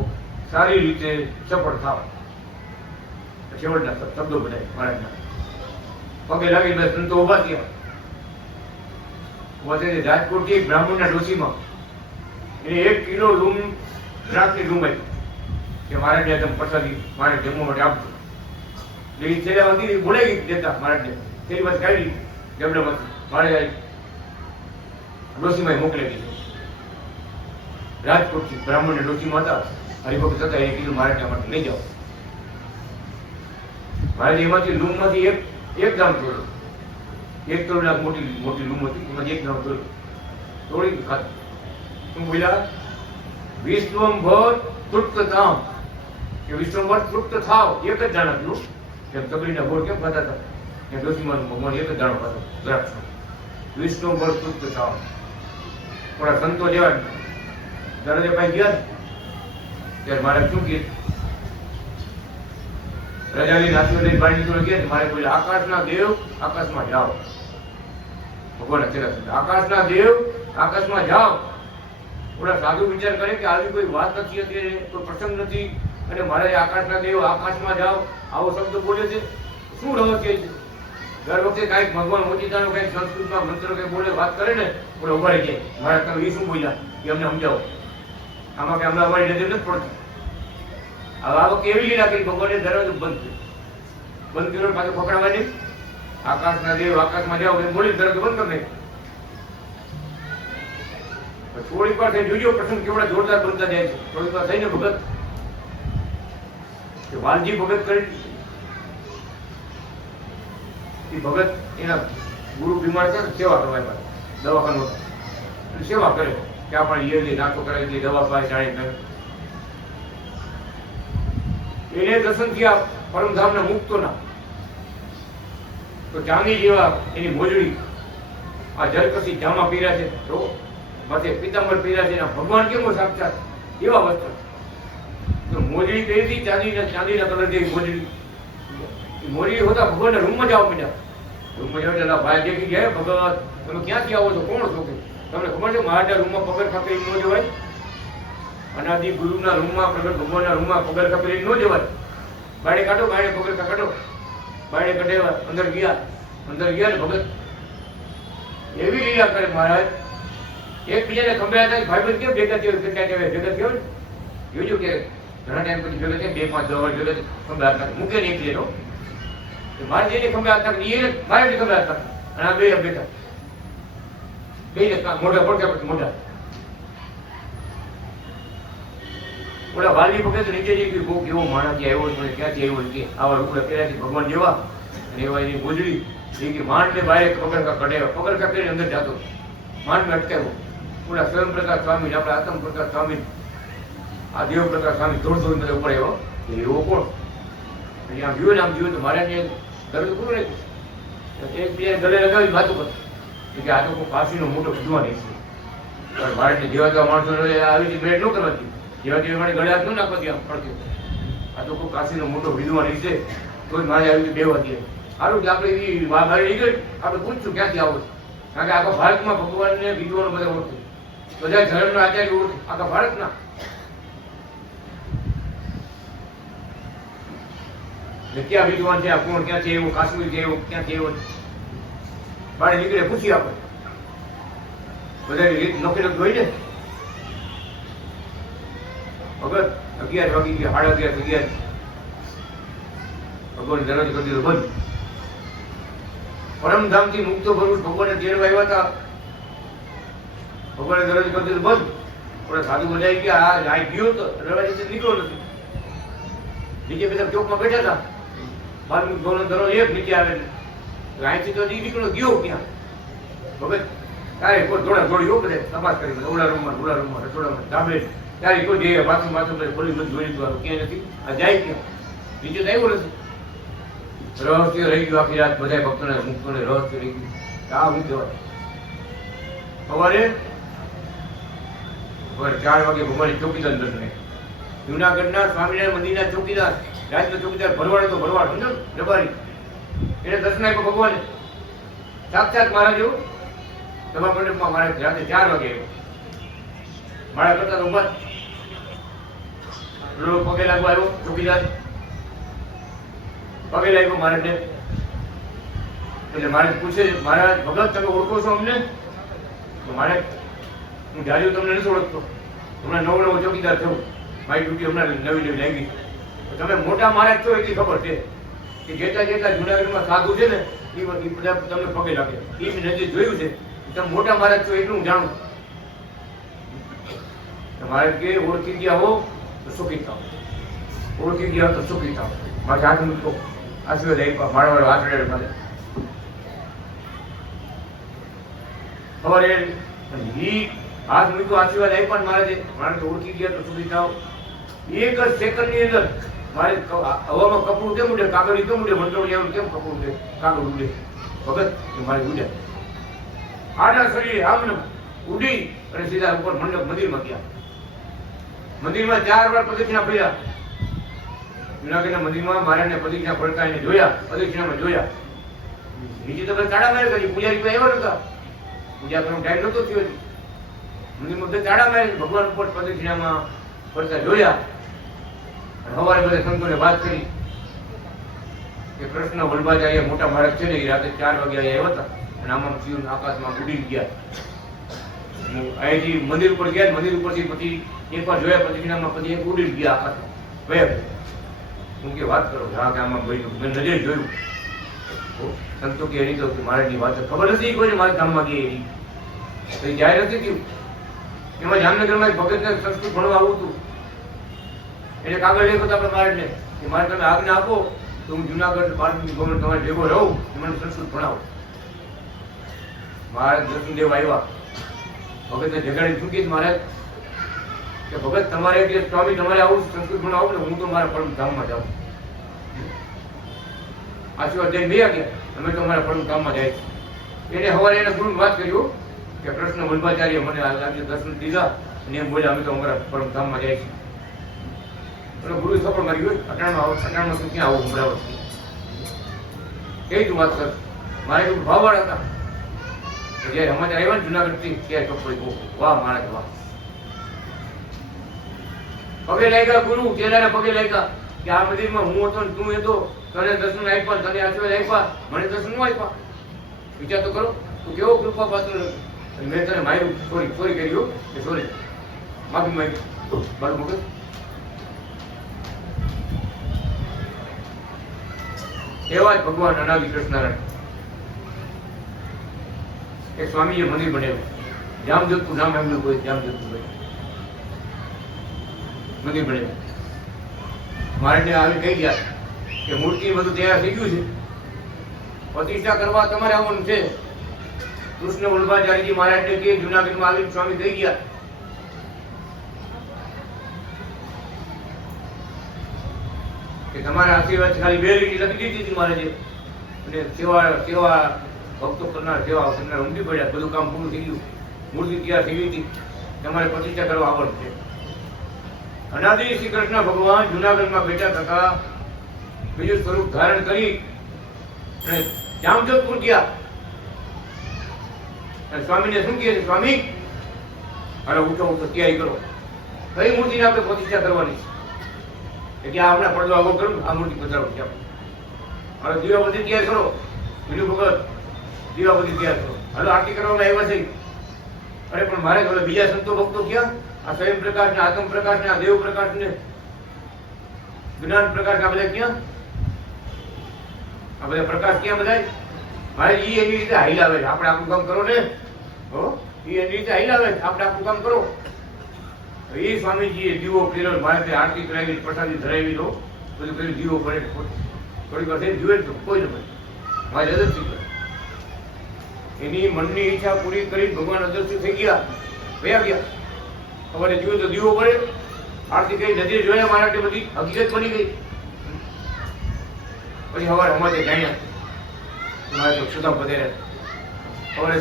સારી રીતે સફળ થાવ. છેવટના શબ્દો બધા મહારાજના પગે લાગી બધા સંતો ઉભા થયા. રાજકોટથી એક બ્રાહ્મણના ડોશીમાં એને 1 કિલો લૂમ દ્રાક્ષની લૂમ આપી કે મહારાજને તમે પ્રસાદી મારે જમવા માટે આપજો. એ છેલ્લા હતી બોલાવી દેતા મહારાજને તેની વાત કાઢી જમણામાંથી મારે ડોશીમાં મોકલી દીધી. રાજકોટથી બ્રાહ્મણના ડોશીમાં હતા હરિભક્ત હતા. 1 કિલો મહારાજના માટે લઈ જાઓ. મહારાજ એમાંથી લૂમમાંથી એક દામ તોડ્યું. 1 કરોડ મોટી લૂમ હતી, એમાંથી 1 દામ તોડ્યું. તોડી ખાધું. શું બોલ્યા? વિશ્વંભર તૃપ્તતામ, કે વિશ્વંભર તૃપ્ત થાવ. એક જ દાણા પીવું. જેમ તગડીના ગોળ કેમ ખાતા હતા એમ ડોશીમાનું ભગવાન એક જ દાણો ખાતો દ્રાક્ષ. વિશ્વંભર તૃપ્ત થાવ. થોડા સંતો જેવા દરજે પાસે ગયા ત્યારે મારે શું કીધું? રજાની નાથીઓ લઈને બહાર નીકળવા ગયા. મારે બોલ્યા આકાશના દેવ આકાશમાં જાઓ. ભગવાન આકાશના દેવ આકાશમાં જાઓ. થોડા સાધુ વિચાર કરે કે આવી કોઈ વાત નથી, અત્યારે કોઈ પ્રસંગ નથી, અને મારે આકાશના દેવ આકાશમાં જાઓ આવો શબ્દ બોલે છે. શું રહસ્ય છે? દર વખતે કાંઈક ભગવાન ઓચિતાનો કંઈક સંસ્કૃતમાં મંત્ર કંઈક બોલે વાત કરે ને બોલે ઉભા રહી જાય. મારે તમે એ શું બોલ્યા એ અમને સમજાવો. આમાં કે હમણાં અમારી નજર નથી પડતી. હવે આ વખતે એવી લીલા કરી ભગવાને દરવાજો બંધ કર્યો પાછું પકડાવા નહીં. આકાશના દેવ આકાશમાં જાઓ એમ બોલી દરવાજો બંધ કરી નાખ્યો. થોડીક વાર થઈ જોજો પ્રસંગ કેવડા જોરદાર બનતા જાય છે. થોડીક વાર થઈને ભગત વાલજી ભગત કરી ભગત એના ગુરુ બીમાર છે સેવા કરવા દવાખાનું સેવા કરે કે આપણે યરલી નાખો કરાવી દઈએ, દવા પાય જાણી એને દર્શન થયા પરમધામના મુક્તોના. તો ચાંદી જેવા એની મોજડી આ જલકસી જામા પીર્યા છે, તો માથે પિતાંબર પીર્યા છે. ભગવાન કેવો સાક્ષાત એવા વસ્ત્ર. તો મોજડી પહેરી ચાંદીના કલર જેવી મોજડી. મોજડી હોતા ભગવાનના રૂમમાં જાઓ પડ્યા. રૂમમાં જાવ એટલે ભાઈ દેખી ગયા, ભગવાન તમે ક્યાંથી આવો છો, કોણ છો? કે તમને ખબર છે મહારાજના રૂમમાં પગર ખપેરી ન જવાય. અનાદિ ગુરુના રૂમમાં પ્રગટ ભગવાનના રૂમમાં પગર ખપેરી ન જવાય. બાળે કાઢો, બાળે પગર કાઢો, બાળે કઢેવા અંદર ગયા ને ભગત એવી લીલા કરે મહારાજ. એકબીજાને ખંભ્યા હતા ભાઈબંધ કેમ ભેગા થયો ભેગા થયો ને જોજો કે ઘણા ટાઈમ પછી ભેગા થાય 2-5 વર્ષ ભેગા ખંભ્યા હતા મૂકે નહીં એકલીનો. મારે જેને ખંભ્યા હતા એને મારે ખંભ્યા હતા અને આ બે બેઠા બેને મોઢા પડકે મોઢા. ઓલા વાલી ભગત નીચે જઈ ગયું બહુ કેવો માણસ આવ્યો મને ક્યાંથી આવ્યો કે આવા રૂપડા પહેર્યાથી ભગવાન જેવા અને એવા એની ગોજડી એ કે માંડ ને બારે પગરખા કઢાવ્યા. પગરખા કરીને અંદર જતો માંડ ને અટકાવ્યો. ઓલા સ્વયં પ્રકાશ સ્વામી આપણા આત્મ પ્રકાશ સ્વામી આ દેવપ્રકાશ સ્વામી દોડ બધા ઉપર આવ્યો એવો કોણ? આમ જોયું ને આમ જોયું તો મારે ગળે તો પૂરું રાખ્યું. એક બે ગળે લગાવી વાતો કરતો કે આ તો કોઈ કાશીનો મોટો વિદ્વાન છે. પણ ભારતની જેવા તેવા માણસો આવી રીતે ભેટ ન કરવાથી, જેવા તેવા મારે ગળે હાથ ન નાખવા ત્યાં પડકે. આ તો કોઈ કાશીનો મોટો વિદ્વાન છે, તો જ મારે આવી રીતે બેવા દે. સારું કે આપણે એવી બહાર નીકળી આપણે પૂછશું ક્યાંથી આવો છો? કારણ કે આખા ભારતમાં ભગવાનને વિદ્વાનો બધા ઓળખે, બધા ધર્મના આચાર્ય ઓળખે આખા ભારતના. ક્યાં વિદ્વાન છે, આ કોણ, ક્યાં છે એવો, કાશ્મીર છે એવો, ક્યાં છે એવો, બહાર નીકળે પૂછી આપણે. બધાની રીત નોખી નોખી હોય ને. વગર 11 વાગી ગયા, 11:30 ગયા, ભગવાન દરવાજો કરી દીધો બંધ. પરમધામથી મુક્તો પુરુષ ભગવાનને તેડવા આવ્યા હતા, ભગવાને દરવાજો કરી દીધો બંધ. પણ સાધુ બધા ગયા, આ ગયો તો દરવાજે નીકળ્યો નથી. નીચે બધા ચોકમાં બેઠા હતા, બારમુખ ભવનનો દરવાજો એક નીચે આવે, અહીંથી તો નીકળ્યો ગયો ક્યાં? ભગત તારે કોઈ થોડા જોડી બધે તપાસ કરી, ઓલા રૂમમાં રસોડામાં ધાબે, ત્યારે કોઈ જઈએ બાથરૂમ ખોલી બધું જોઈ લીધું, ક્યાંય નથી. આ જાય ક્યાં? નીચે તો આવ્યો નથી. રહસ્ય રહી ગયું આખી રાત, બધા ભક્તોને મુક્તોને રહસ્ય રહી ગયું. આ હું કહેવાય. સવારે 4 વાગે ભગવાનની ચોકીદાર દર્શન. જુનાગઢના સ્વામિનારાયણ મંદિરના ચોકીદાર, રાજનો ચોકીદાર ભરવાડ હતો, ભરવાડ સમજો રબારી, એને દર્શન આપ્યો ભગવાને. સાક્ષાત મહારાજ એવું સભા મંડપમાં મહારાજ રાતે 4 વાગે આવ્યો. મારા કરતા તો ઉભા પગે લાગવા આવ્યો ચોકીદાર, પગે લાગ્યો મહારાજને. એટલે મહારાજ પૂછે, મહારાજ ભગત તમે ઓળખો છો અમને? તો મહારાજ હું જાજુ તમને નથી ઓળખતો, હમણાં નવો ચોકીદાર થયું, મારી ડ્યુટી હમણાં નવી લાગી. તમે મોટા મહારાજ છો એટલી ખબર છે કે જેટલા જુનાગઢમાં સાધુ છે ને એ બધા તમને પગે લાગે, એ મેં નજીક જોયું છે. તમે મોટા મહારાજ છો એટલું હું જાણું. મહારાજ કે ઓળખી ગયા હો તો સુખી થાવ, ઓળખી ગયા હો તો સુખી થાવ. મારે હાથ મૂકો, આશીર્વાદ આપ્યા, માળવાળો હાથ રેડ મળે. ખબર એ હાથ મૂકો, આશીર્વાદ આપ્યા મહારાજે, મારે તો ઓળખી ગયા તો સુખી થાવ. એક જ સેકન્ડની અંદર મારે હવામાં કપડું કેમ ઉડે, કાગળ કેમ ઉડે, મંડળ એવું કેમ કપડું ઉડે, કાગળ ઉડે, ભગત મારે ઉડે. આના શરીરે આમને ઉડી અને સીધા ઉપર મંદિરમાં ગયા. મંદિરમાં 4 વાર પ્રદક્ષિણા ફર્યા. જુનાગઢના મંદિરમાં મહારાજને પ્રદક્ષિણા ફરતા એને જોયા, પ્રદક્ષિણામાં જોયા. નીચે તો બધા તાળા માર્યા કરી, પૂજારી કોઈ આવ્યા નતા, પૂજા કરવાનો ટાઈમ નતો થયો. મંદિરમાં બધા તાળા માર્યા, ભગવાન ઉપર પ્રદક્ષિણામાં ફરતા જોયા. સવારે બધા સંતોને વાત કરી કે કૃષ્ણ વલ્લભાચાર્ય મોટા મહારાજ છે ને એ રાતે 4 વાગે આવ્યા હતા અને આમાં શિવ આકાશમાં ઉડી ગયા. અહીંથી મંદિર ઉપર ગયા, મંદિર ઉપરથી પછી એકવાર જોયા પ્રદક્ષિણામાં, પછી એક ઉડી ગયા આકાશમાં ગયા. હું કે વાત કરો, હા કે આમાં ભાઈ મેં નજરે જોયું. સંતો કે એની તો મહારાજની વાત ખબર નથી કોઈને, મારા ગામમાં ગઈ એની તો એ જાહેર નથી થયું. એમાં જામનગરમાં એક ભગતને સંસ્કૃત ભણવા આવું હતું. એને કાગળ લખ્યો હતો આપણે મહારાજને કે મારે તમે આજ્ઞા આપો તો હું જુનાગઢ પાર્ટી ગવર્નર તમારે ભેગો રહું, મને સંસ્કૃત ભણાવો. મહારાજ દર્શન દેવા આવ્યા, ભગતને જગાડી ચૂકી મહારાજ કે ભગત તમારે કે સ્વામી તમારે આવું સંસ્કૃત ભણાવો ને હું તો મારા પરમ ધામમાં જાઉં. આશીર્વાદ જઈને બે ગયા, અમે તો અમારા પરમ ધામમાં જાય છે. એને સવારે એને ગુરુ વાત કર્યું કે કૃષ્ણ વલ્લભાચાર્ય મને આજે દર્શન દીધા અને એમ બોલ્યા અમે તો અમારા પરમ ધામમાં જાય છે. એટલે ગુરુ સફળ મારી હોય, અટાણમાં શું ક્યાં આવું અમરાવત કઈ તું વાત કર. મારે તો ભાવવાળા હતા, જયારે સમાચાર આવ્યા ને જુનાગઢથી ત્યારે ચોખ્ખો વાહ મહારાજ વાહ. પગે લાગ્યા ગુરુ, ચેલાના પગે લાગ્યા કે આ મંદિરમાં હું હતો ને તું હતો, તને દર્શન આપ્યા, તને આશીર્વાદ આપ્યા, મને દર્શન ન આપ્યા. વિચાર તો કરો તું કેવો કૃપા પાત્ર. મેં તને માર્યું, સોરી કર્યું કે સોરી માફી માંગી મારું મગજ. એવા જ ભગવાન અનાદિ કૃષ્ણ એક સ્વામીએ મંદિર બનાવ્યું, જામજોધપુર નામ એમનું કોઈ, જામજોધપુર મંદિર બનાવ્યું. મહારાજને આવી કહી ગયા કે મૂર્તિ બધું તૈયાર થઈ ગયું છે, પ્રતિષ્ઠા કરવા તમારે આવવાનું છે. કૃષ્ણ વલ્લભાચાર્યજી મહારાજને કે જુનાગઢમાં આવીને સ્વામી કહી ગયા કે તમારા આશીર્વાદ ખાલી 2 લીટી લખી દીધી હતી મારે જે, અને સેવા ભક્તો કરનાર સેવા કરનાર ઉમટી પડ્યા, બધું કામ પૂરું થઈ ગયું, મૂર્તિ તૈયાર થઈ ગઈ હતી, તમારે પ્રતિષ્ઠા કરવા આવડ છે. અનાદિ શ્રી કૃષ્ણ ભગવાન જુનાગઢમાં બેઠા થતા બીજું સ્વરૂપ ધારણ કરી અને જામજોધપુર ગયા. અને સ્વામીને શું કહે છે, સ્વામી અરે ઉઠો તૈયારી કરો, કઈ મૂર્તિને આપણે પ્રતિષ્ઠા કરવાની છે? કે આ હમણાં પડદો આગો કરું, આ મૂર્તિ પધરાવો છે. હવે દીવાબત્તી તૈયાર કરો, બીજું ભગત દીવાબત્તી તૈયાર કરો, હાલો આરતી કરવામાં આવ્યા છે. અરે પણ મારે હવે બીજા સંતો ભક્તો ક્યાં? આ સ્વયં પ્રકાશ ને આત્મ પ્રકાશ ને આ દેવ પ્રકાશ ને જ્ઞાન પ્રકાશ આ બધા ક્યાં? આ બધા પ્રકાશ ક્યાં બધા? મારે ઈ એની રીતે હાઈલાવે છે, આપણે આપણું કામ કરો ને. હો ઈ એની રીતે હાઈલાવે છે, આપણે આપણું કામ કરો. એ સ્વામીજીએ દીવો કર્યો, મારે આરતી કરાવી, પ્રસાદી ધરાવી દો, બધું કર્યું, દીવો પડે થોડીક વાર થઈ જુએ તો કોઈ ન પડે, મારી અદસ્તી કરે. એની મનની ઈચ્છા પૂરી કરી ભગવાન અદસ્તી થઈ ગયા, વયા ગયા. સવારે જોયું તો દીવો પડે, આરતી કરી, નજરે જોયા, મારા માટે બધી હકીકત બની ગઈ. પછી સવારે અમારે જાણ્યા મારે તો સુધામ પધેરે. સવારે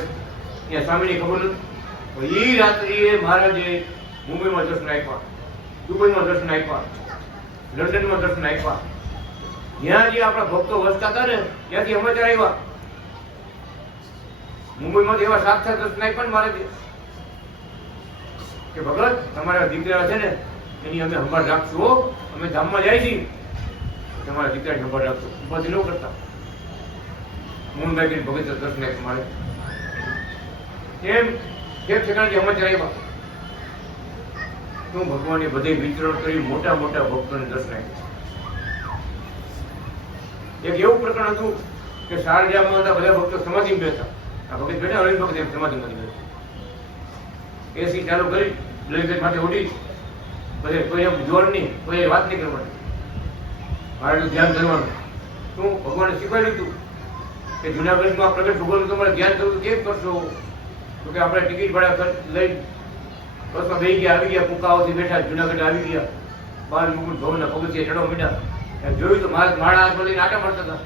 ત્યાં સ્વામીની ખબર નથી. એ રાત્રિએ મહારાજે મુંબઈમાં દર્શન આપ્યા, દુબઈમાં દર્શન આપ્યા, લંડનમાં દર્શન આપ્યા. જ્યાં જે આપણા ભક્તો વસતા હતા ને ત્યાંથી સમાચાર આવ્યા. મુંબઈમાંથી એવા સાક્ષાત દર્શન આપ્યા ને મહારાજે કે ભગત તમારા દીકરા છે ને એની અમે સંભાળ રાખશું, અમે ધામમાં જાય છીએ, તમારા દીકરાની સંભાળ રાખશો, ઉપાધિ ન કરતા. મૂળભાઈ ભગત દર્શન આપ્યા મારે એમ એક ઠેકાણથી સમાચાર આવ્યા. હું ભગવાને બધે વિચરણ કરી મોટા મોટા ભક્તોને દર્શન આપ્યા. એક એવું પ્રકરણ હતું કે શારજામાં હતા બધા ભક્તો સમાધિમાં બેઠા. આ ભગત બેઠા, અરવિંદ ભગત એમ સમાધિમાં બેઠા. એસી ચાલુ કરી બ્લેન્કેટ માટે ઉડી, બધે કોઈ એમ જોર નહીં, કોઈ વાત નહીં કરવાની, મારે ધ્યાન કરવાનું. શું ભગવાને શીખવાડ્યું હતું કે જુનાગઢમાં પ્રગટ ભગવાનનું તમારે ધ્યાન કરવું કેમ કરશો? તો કે આપણે ટિકિટ ભાડા લઈ બસમાં બેસી ગયા, આવી ગયા, પુકાઓથી બેઠા, જુનાગઢ આવી ગયા, બાર મુકુટ ભવનના પગથિયે ચડવા માંડ્યા. જોયું તો મારા હાથ લઈને આટા મારતા હતા.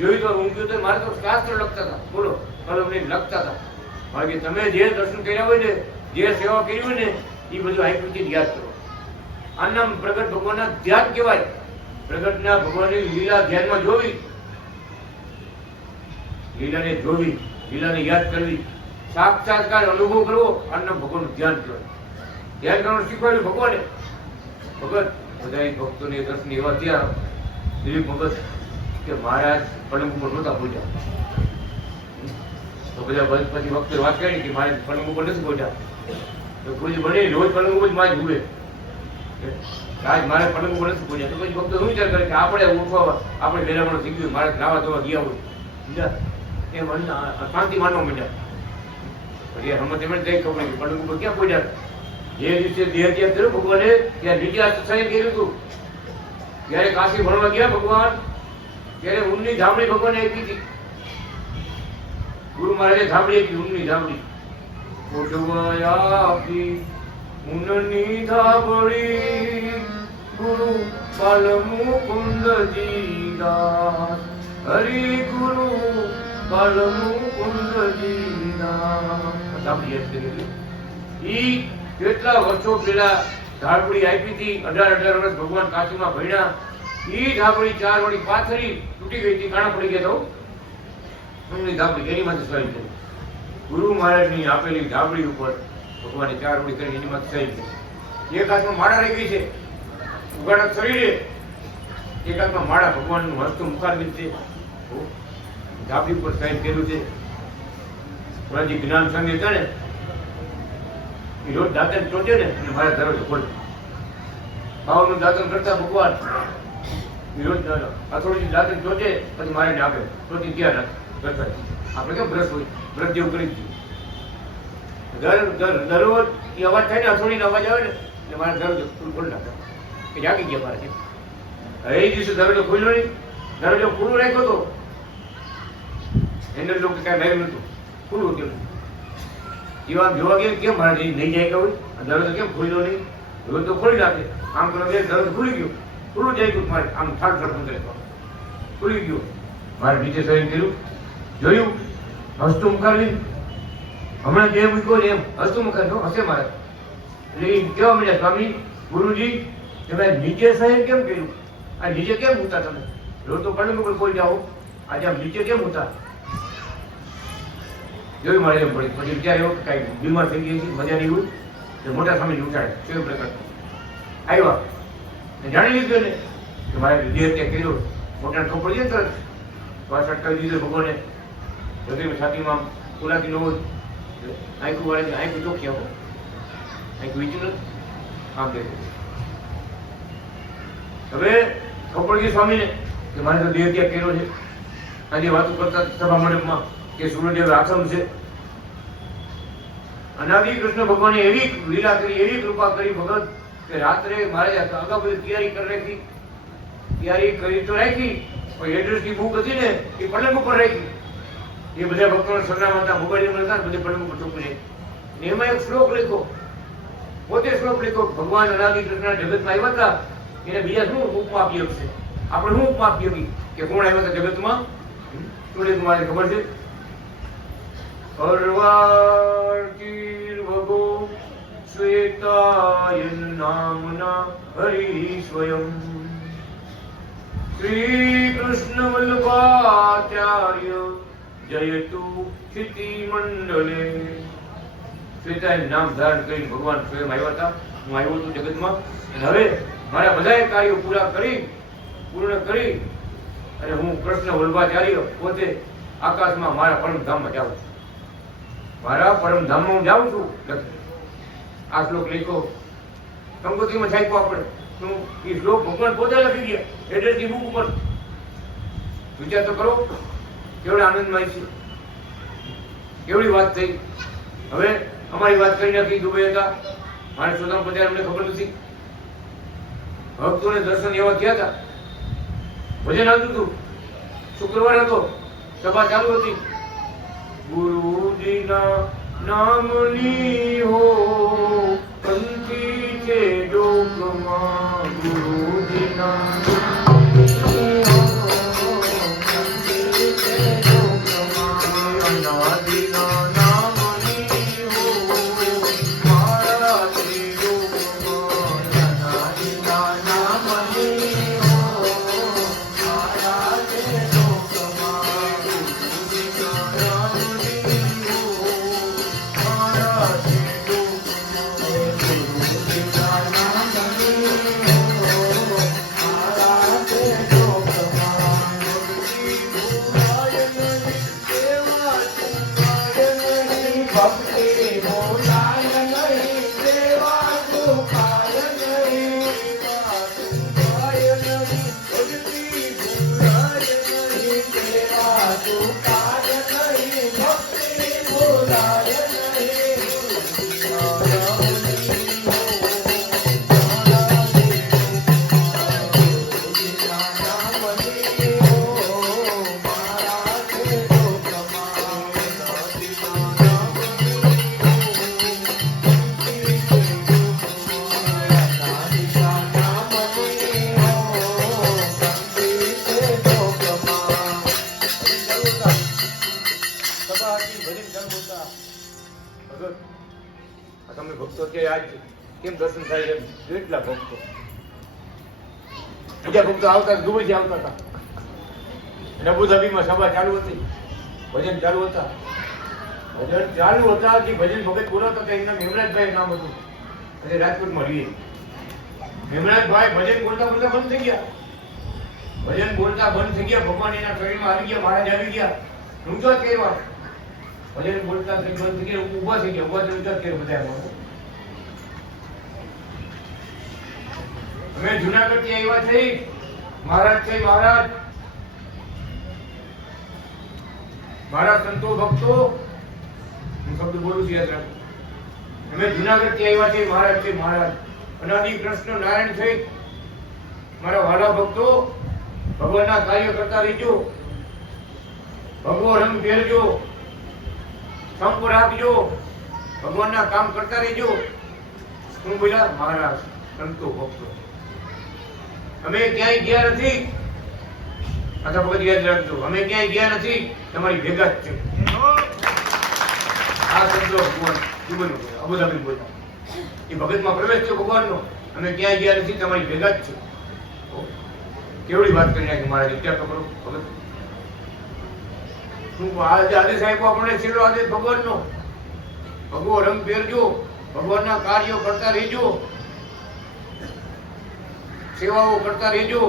જોયું તો હું ગયું તો મારે તો શાસ્ત્ર લખતા હતા, બોલો કલમ લઈને લખતા હતા. બાકી તમે જે દર્શન કર્યા હોય ને, જે સેવા કરી હોય ને, એ બધું આઈપીથી યાદ કરો. આ નામ પ્રગટ ભગવાનના ધ્યાન કહેવાય. પ્રગટના ભગવાનની લીલા ધ્યાનમાં જોવી, લીલાને જોવી, લીલાને યાદ કરવી, સાક્ષાત્કાર અનુભવ કરવો, આ નામ ભગવાનનું ધ્યાન કહેવાય. ધ્યાન કરવાનું શીખવાડ્યું ભગવાને. ભગત બધા ભક્તોને દર્શન એવા થયા દિલીપ ભગત કે મહારાજ પલંગ ઉપર નહોતા પહોંચ્યા. તો બધા પછી વખતે વાત કરી કે મારે પલંગ ઉપર નથી પહોંચ્યા. તો કોઈ બને રોજ પલંગ ઉપર જ મારે જુએ, આજ મારે પલંગ ઉપર નથી પહોંચ્યા. તો પછી ભક્તો શું વિચાર કરે કે આપણે ઉઠવા, આપણે વેરામણ થઈ ગયું, મારે નાવા ધોવા ગયા હોય, એમ શાંતિ માનવા માંડ્યા. પછી હમણાં તેમને જઈ ખબર કે પલંગ ઉપર ક્યાં પહોંચ્યા. જે દિવસે દેહ ત્યાગ કર્યો ભગવાને, ત્યાં નીચે સત્સંગ કર્યું હતું. જયારે કાશી ભણવા ગયા ભગવાન, ત્યારે ઊનની ધામણી ભગવાને આપી હતી. ગુરુ મહારાજે ધામણી આપી, ઊનની ધામણી. આપી ઊનની ધામણી ગુરુ બાલ મુકુંદજી દાસ, હરિ ગુરુ બાલ મુકુંદજી દાસ. ધામણી આપી ઈ કેટલા વર્ષો પેલા ધાબળી આપી હતી. 18 વર્ષ ભગવાન કાશીમાં ભણ્યા. ઈ ધાબળી 4 વળી પાથરી તૂટી ગઈ હતી, કાણા પડી ગયા. તો એમની ધાબળી એની માંથી સહી થઈ. ગુરુ મહારાજની આપેલી ધાબળી ઉપર ભગવાને 4 વળી કરી એની માંથી સહી થઈ. એક હાથમાં માળા રહી ગઈ છે ઉગાડા શરીરે, એક હાથમાં માળા ભગવાનનું હસ્તું મુખારવિંદ છે. ધાબળી ઉપર સહી કર્યું છે. થોડાજી જ્ઞાન સંગે હતા ને, રોજ દાંતન ટોચે ને અને મારા દરવાજો ખોલે. ભાવનું દાંતન કરતા ભગવાન રોજ અથોડી દાંતન ટોચે, પછી મારે આપે ટોચી ત્યાં રાખે. આપણે કેમ બ્રશ હોય, બ્રશ જેવું કરી દીધું. દરરોજ એ અવાજ થાય ને, અથોડીનો અવાજ આવે ને એટલે મારા દરવાજો ખોલી નાખે કે જાગી ગયા મારા. એ દિવસે દરવાજો ખોલ્યો નહીં, દરવાજો ખુલ્લું રાખ્યો હતો. એના લોકો કાંઈ ભય નતું, ખુલ્લું હતું. જીવા જોવા ગયા કેમ મારા નહીં જાય કે હોય, દરવાજો કેમ ખોલ્યો નહીં? રોજ તો ખોલી નાખે, આમ કરો દરવાજો ખુલી ગયો. ખુલ્લું જાય ગયું મારે આમ થાળ અંદર ખુલી ગયું. મારે નીચે સહી કર્યું, જોયું હસતું મુખાવી હમણાં જે મૂક્યો ને એમ હસતું મુખાવી હશે મારે. એટલે એ કેવા મળ્યા, સ્વામી ગુરુજી તમે નીચે સહી કેમ કર્યું? આ નીચે કેમ ઉતા તમે? રોજ તો પલંગ ઉપર કોઈ જાઓ, આજે આમ નીચે કેમ ઉતા? જોયું મારે એમ પડી. પછી વિચાર એવો કે કાંઈ બીમાર થઈ ગઈ છે, મજા નહીં હોય તો મોટા સ્વામી ઉઠાડે કેવું પ્રકાર આવ્યા જાણી લીધું ને કે મારે વિધિ હત્યા કર્યો, મોટા ખબર પડી જાય તરત શ્વાસ અટકાવી દીધો ભગવાને. હૃદય છાતીમાં પુરાતી ન હોય, આંખું વાળે આંખું ચોખ્ખી આપો, આંખું વીચું નથી આમ દેખો. હવે ખબર પડી ગઈ સ્વામીને કે મારે તો દેહ ત્યાગ કર્યો છે. આજે વાતો કરતા સભા મંડપમાં કે સૂર્યદેવ આશ્રમ છે. અનાદિ કૃષ્ણ ભગવાને એવી લીલા કરી, એવી કૃપા કરી ભગત કે રાત્રે મારે અગાઉ બધી તૈયારી કરી રાખી. તૈયારી કરી તો રાખી, પણ એડ્રેસની બુક હતી ને એ પલંગ ઉપર રાખી. એ બધા ભક્તોના સરનામા હતા, મોબાઈલ નંબર હતા ને બધે પલંગ ઉપર ચોપડી. એમાં એક શ્લોક લખ્યો, પોતે શ્લોક લખ્યો, ભગવાન અનાદિ કૃષ્ણ જગતમાં આવ્યા હતા, એને બીજા શું ઉપમા આપી શકશે? આપણે શું ઉપમા આપી શકી કે કોણ આવ્યા હતા જગતમાં? તમારે ખબર છે? અર્વાચીર ભગો શ્વેતાયન નામના હરિ સ્વયં શ્રી કૃષ્ણ વલ્લભાચાર્ય જયતુ સ્થિતિ મંડલે. શ્વેતાયન નામ ધારણ કરી ભગવાન સ્વયં આવ્યા હતા. હું આવ્યો હતો જગતમાં અને હવે મારા બધા કાર્યો પૂર્ણ કરી અને હું કૃષ્ણ વલ્લભાચાર્ય પોતે આકાશમાં મારા પરમધામમાં જાઉં છું. મારા પરમધામમાં હું જાઉં છું. આ શ્લોક લખ્યો કંકોત્રીમાં છાપ્યો આપણે. શું એ શ્લોક ભગવાન પોતે લખી ગયા એડ્રેસની બુક ઉપર. વિચાર તો કરો કેવડા આનંદમય છે, કેવડી વાત થઈ. હવે અમારી વાત કરી નાખી. દુબઈ હતા મારે સોદામ પધાર, અમને ખબર નથી. ભક્તોને દર્શન એવા થયા હતા. ભજન આવતું હતું, શુક્રવાર હતો, સભા ચાલુ હતી. ગુરુજીના નામની હો કંઠી છે લોકમાં, ગુરુજીના નામની હો કંઠી છે લોકમાં, અનાદિના નામની હો મારા ત્રિલોકમાં, અનાદિના નામની હો મારા ત્રિલોકમાં, ગુરુજીના તમે ભક્તો કે આજ કેમ દર્શન થાય એમ કેટલા ભક્તો, બીજા ભક્તો આવતા દુબઈથી આવતા હતા. અબુધાબીમાં સભા ચાલુ હતી, ભજન ચાલુ હતા. ભજન ચાલુ હતા કે ભજન ભગત બોલાવતા હતા. એમના હેમરાજભાઈ નામ હતું અને રાજકોટમાં રહીએ. હેમરાજભાઈ ભજન બોલતા બોલતા બંધ થઈ ગયા. ભજન બોલતા બંધ થઈ ગયા. ભગવાન એના શરીરમાં આવી ગયા, મહારાજ આવી ગયા. ઊંચા કહેવા ભજન બોલતા બંધ થઈ ગયા, ઉભા થઈ ગયા. ઉભા ઊંચા કહેવા બધા. અમે જુનાગઢ થી આવ્યા છે મહારાજ છે. મારા સંતો ભક્તો, હું શબ્દ બોલું છું યાદ રાખો. અમે જુનાગઢ થી આવ્યા છે મહારાજ છે. અનાદિ કૃષ્ણ નારાયણ છે. મારા વાલા ભક્તો, ભગવાનના કાર્ય કરતા રહેજો. ભગવો રંગ પહેરજો, સંપ રાખજો, ભગવાનના કામ કરતા રહેજો. હું બોલ્યા મહારાજ સંતો ભક્તો. અમે ક્યાંય ગયા નથી. માથા ભગત યાદ રાખજો, અમે ક્યાંય ગયા નથી, તમારી ભેગા જ છે. આ શબ્દો ભગવાન જીવનનો અબુધાબી બોલતા એ ભગતમાં પ્રવેશ થયો ભગવાનનો. અમે ક્યાંય ગયા નથી, તમારી ભેગા જ છે. કેવડી વાત કરી નાખી મહારાજ. વિચાર તો કરો ભગત. શું આદેશ આપ્યો આપણને? છેલ્લો આદેશ ભગવાનનો. ભગવો રંગ પહેરજો, ભગવાનના કાર્યો કરતા રહેજો, સેવાઓ કરતા રહેજો,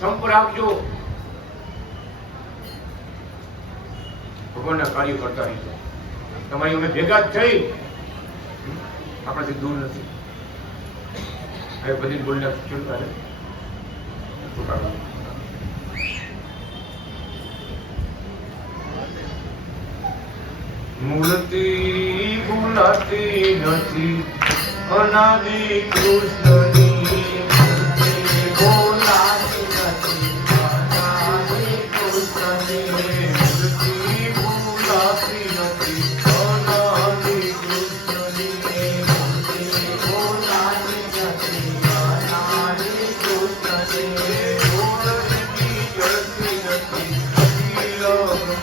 સંપ રાખજો, ભગવાનના કાર્યો કરતા રહેજો. તમારી અમે ભેગા જ થઈ, આપણાથી દૂર નથી. હવે બધી બોલને ચૂંટાડે મૂર્તિ ભૂલાતી નથી, અનાદિ કૃષ્ણની ભૂલાતી નથી, અનાદિ કૃષ્ણની મૂર્તિ ભૂલાતી નથી, અનાદિ કૃષ્ણની મૂર્તિ ભૂલાતી નથી, અનાદિ કૃષ્ણની જોડની જળતી નથી, અખિલ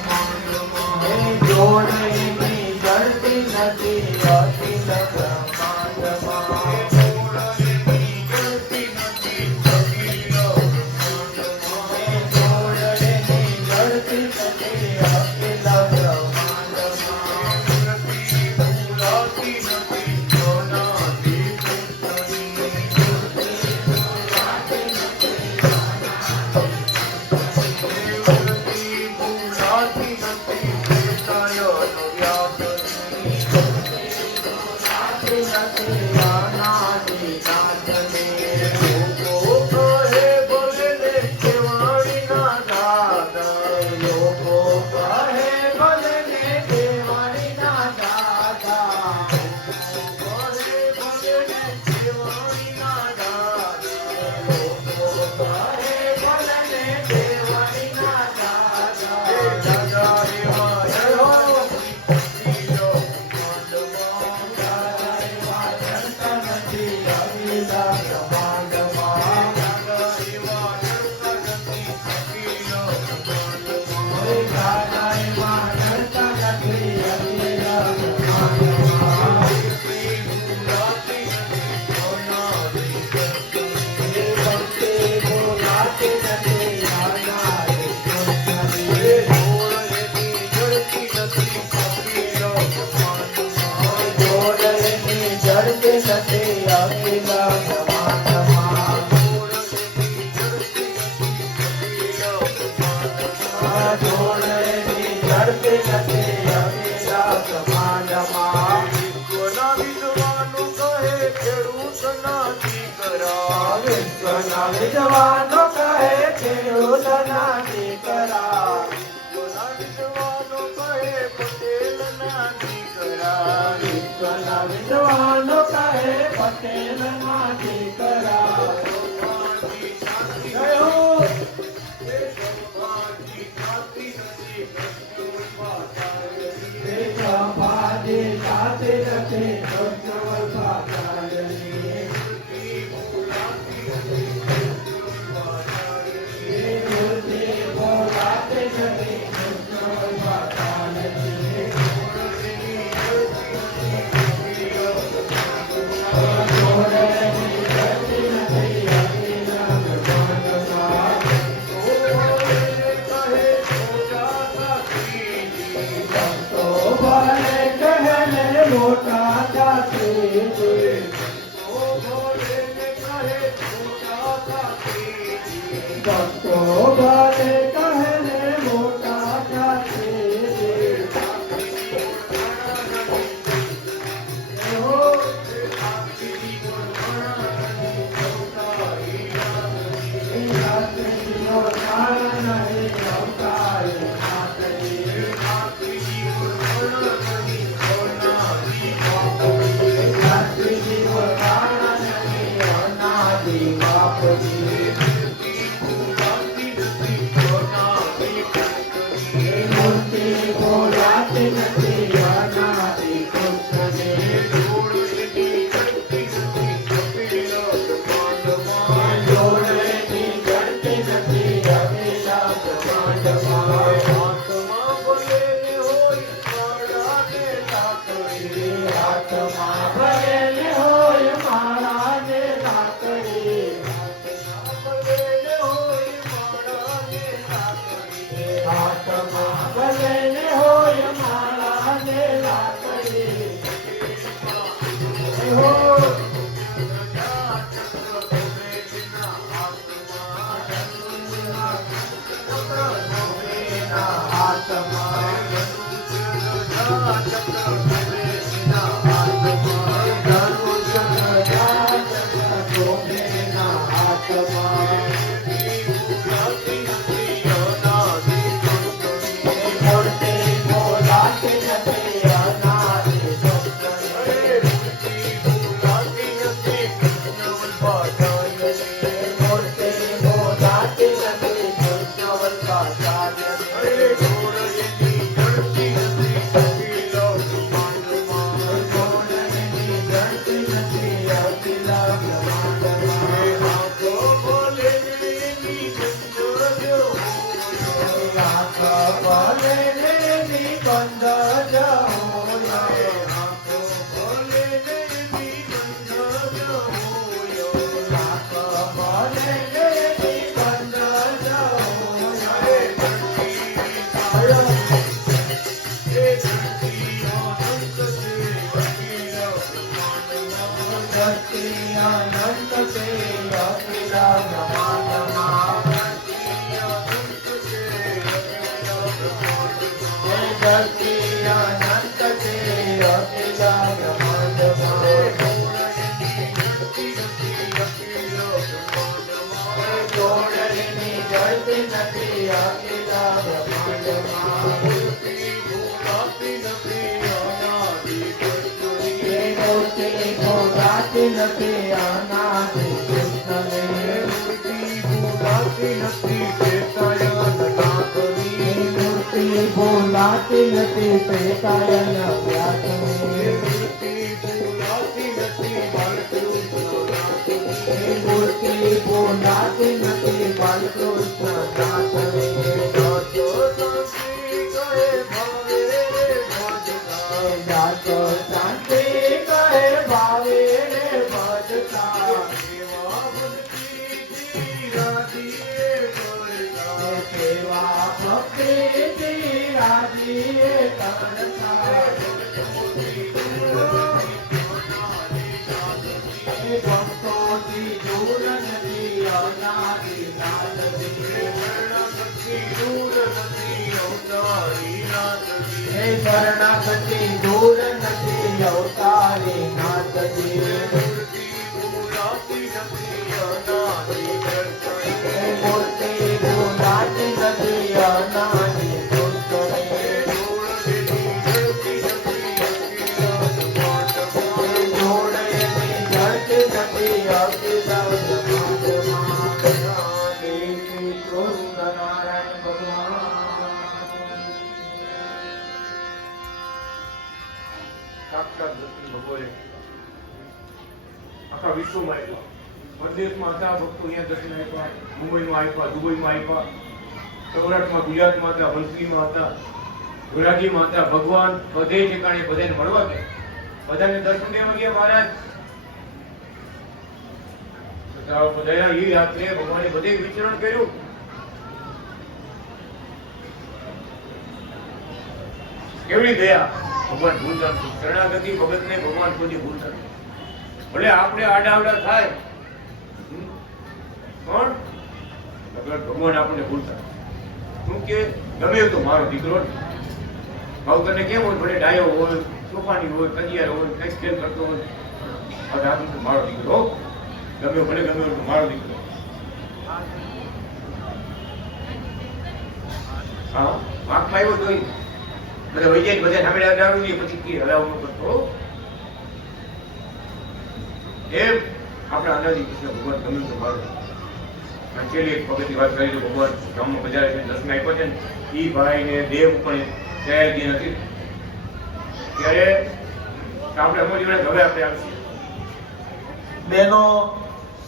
બ્રહ્માંડમાં જોડની જળતી નથી, અખિલ બ્રહ્માંડમાં જોડની જળતી નથી, અખિલ બ્રહ્માંડમાં જોડની જળતી નથી, અખિલ બ્રહ્માંડમાં મૂર્તિ ભૂલાતી નથી, અનાદિ કૃષ્ણની મૂર્તિ ભૂલાતી નથી, મૂર્તિ ભૂલાતી નથી, નારાયણ વ્યાસની ભૂલાતી નથી, અનાદિ નાથની. લોકો કહે ભલે ને કેવાડીના દાદા, લોકો કહે ભલે ને કેવાડીના દાદા, લોકો કહે ભલે ને કેવાડીના દાદા, લોકો કહે ભલે ને કેવાડીના દાદા. દાદા એવા જયો અખિલો બ્રહ્માંડમાં, દાદા એવા જડતા નથી, અખિલ બ્રહ્માંડમાં, દાદા એવા જડતા નથી, અખિલ બ્રહ્માંડમાં, દાદા એવા જડતા નથી, અખિલ બ્રહ્માંડમાં. ભક્તિ ભૂલાતી નથી, અનાદિ કૃષ્ણની ભક્તિ ભૂલાતી નથી, અનાદિ કૃષ્ણની જોડની જળતી નથી, અખિલ બ્રહ્માંડમાં જોડની જળતી નથી, અખિલ બ્રહ્માંડમાં જોડની જળતી નથી, અખિલ બ્રહ્માંડમાં જોડની જળતી નથી, અખિલ બ્રહ્માંડમાં. વિશ્વના વિદ્વાનો કહે ખેડૂતના દીકરા, વિશ્વના વિદ્વાનો કહે ખેડૂતના દીકરા, વિશ્વના વિદ્વાનો કહે પટેલના દીકરા, વિશ્વના વિદ્વાનો કહે પટેલના દીકરા. જયો એ સભાજી ખાતી નથી, સભાજી ખાતી નથી, કૃષ્ણવલ્ભાચાર્યની મૂર્તિ ભૂલાતી નથી, કૃષ્ણવલ્ભાચાર્યની મૂર્તિ ભૂલાતી નથી, કૃષ્ણવલ્ભાચાર્યની જોડની જળતી નથી, અખિલ બ્રહ્માંડમાં જોડની જળતી નથી, અખિલ બ્રહ્માંડમાં. ભક્તો ભલે કહે ને મોટા જાતિજી, ભક્તો ભલે કહે મોટા જાતિજી, ભક્તો ભલે કહે ને મોટા જાતિજી. બાપજી ભોલાતી નથી અનાદિ કૃષ્ણને મૂર્તિ ભૂલાતી નથી ચેતાયન નાથની મૂર્તિ ભોલાતી નથી પ્રેતાયન વ્યાસને મૂર્તિ ભૂલાતી નથી બાલકૃષ્ણ નાથની મૂર્તિ ભોલાતી નથી બાલકૃષ્ણ નાથને જાતો શાંતિ કહે ભાવે ભજતા જાતો શાંતિ કહે ભાવે ભજતા સેવા ભક્તિથી રાજીએ કરતા સેવા ભક્તિથી રાજીએ કરતા ભક્તોથી દૂર નથી અનાદિ નાથની શરણાગતિ દૂર નથી અવતારી નાથની હે શરણાગતિ દૂર નથી અવતારી નાથની મૂર્તિ ભૂલાતી નથી અનાદિ દર્શને હે મૂર્તિ ભૂલાતી નથી અનાદિ કૃષ્ણને જોડેલી જળતી નથી અખિલાત પાટમાં જોડેલી જળતી નથી અખિલાત પાઠમાં શ્રી કૃષ્ણ નારાયણ ભગવાન સાક્ષાત દર્શન ભગવાને આખા વિશ્વમાં આપ્યા પરદેશમાં હતા ભક્તો અહીંયા દર્શન આપ્યા મુંબઈમાં આપ્યા દુબઈમાં આપ્યા સૌરાષ્ટ્રમાં ગુજરાતમાં હતા વંથલીમાં હતા ધોરાજીમાં હતા ભગવાન બધે ઠેકાણે બધાને મળવા ગયા બધાને દર્શન દેવા ગયા મહારાજ બધા એ રાત્રે ભગવાને બધે વિચરણ કર્યું કેવડી દયા ભગવાન ભૂલતા નથી. શરણાગતિ ભગતને ભગવાન કોઈ ભૂલતા નથી. ભલે આપણે આડાવડા થાય પણ ભગવાન આપણને ભૂલતા નથી. શું કે ગમે તો મારો દીકરો જ. ભાવતરને કેમ હોય ભલે ડાયો હોય તોફાની હોય કજિયાર હોય કઈ ખેલ કરતો હોય હવે આ તો મારો દીકરો ગમે ભલે ગમે તો મારો દીકરો હા વાંકમાં આવ્યો જોઈ બધા વૈજ્ઞાનિક બધા સામે દારૂ નહીં પછી કે હલાવવાનું કરતો એમ આપણા અનાદિ કૃષ્ણ ભગવાન ગમે તો મારો છેલ્લી એક વખતની વાત કરી તો ભગવાન ગામમાં બજારે છે દર્શન આપ્યા છે ને એ ભાઈને દેવ પણ તૈયારી નથી ત્યારે આપણે અમુક હવે આપણે આવશે બેનો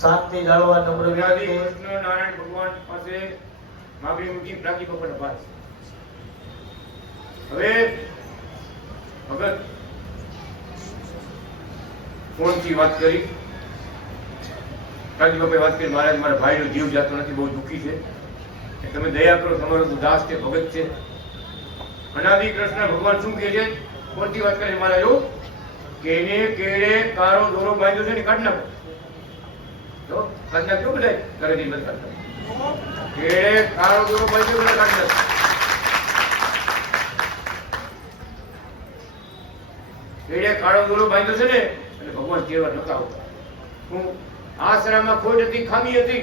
શાંતિ જાળવા નમ્ર આદિ વિનંતી કૃષ્ણ નારાયણ ભગવાન પાસે માગણી મૂકી પ્રાચી પકડના પાસ હવે ભગત ફોનથી વાત કરી પ્રાચી બાપાએ વાત કરી મહારાજ મારા ભાઈનો જીવ જાતો નથી બહુ દુઃખી છે તમે દયા કરો તમારો તો દાસ છે ભગત છે અનાદિ કૃષ્ણ ભગવાન શું કહે છે ફોનથી વાત કરી મહારાજ એવું કે એને કેળે કારો દોરો બાંધ્યો છે ને કાઢ નાખો તો કાઢ નાખ્યો બધા કરે છે બધા કાઢ નાખો કેળે કારો દોરો બાંધ્યો બધા કાઢ નાખો કેળે કાળો દોરો બાંધ્યો છે ને એટલે ભગવાન કેવા નતા આવતા હું આશ્રમમાં ખોટ હતી ખામી હતી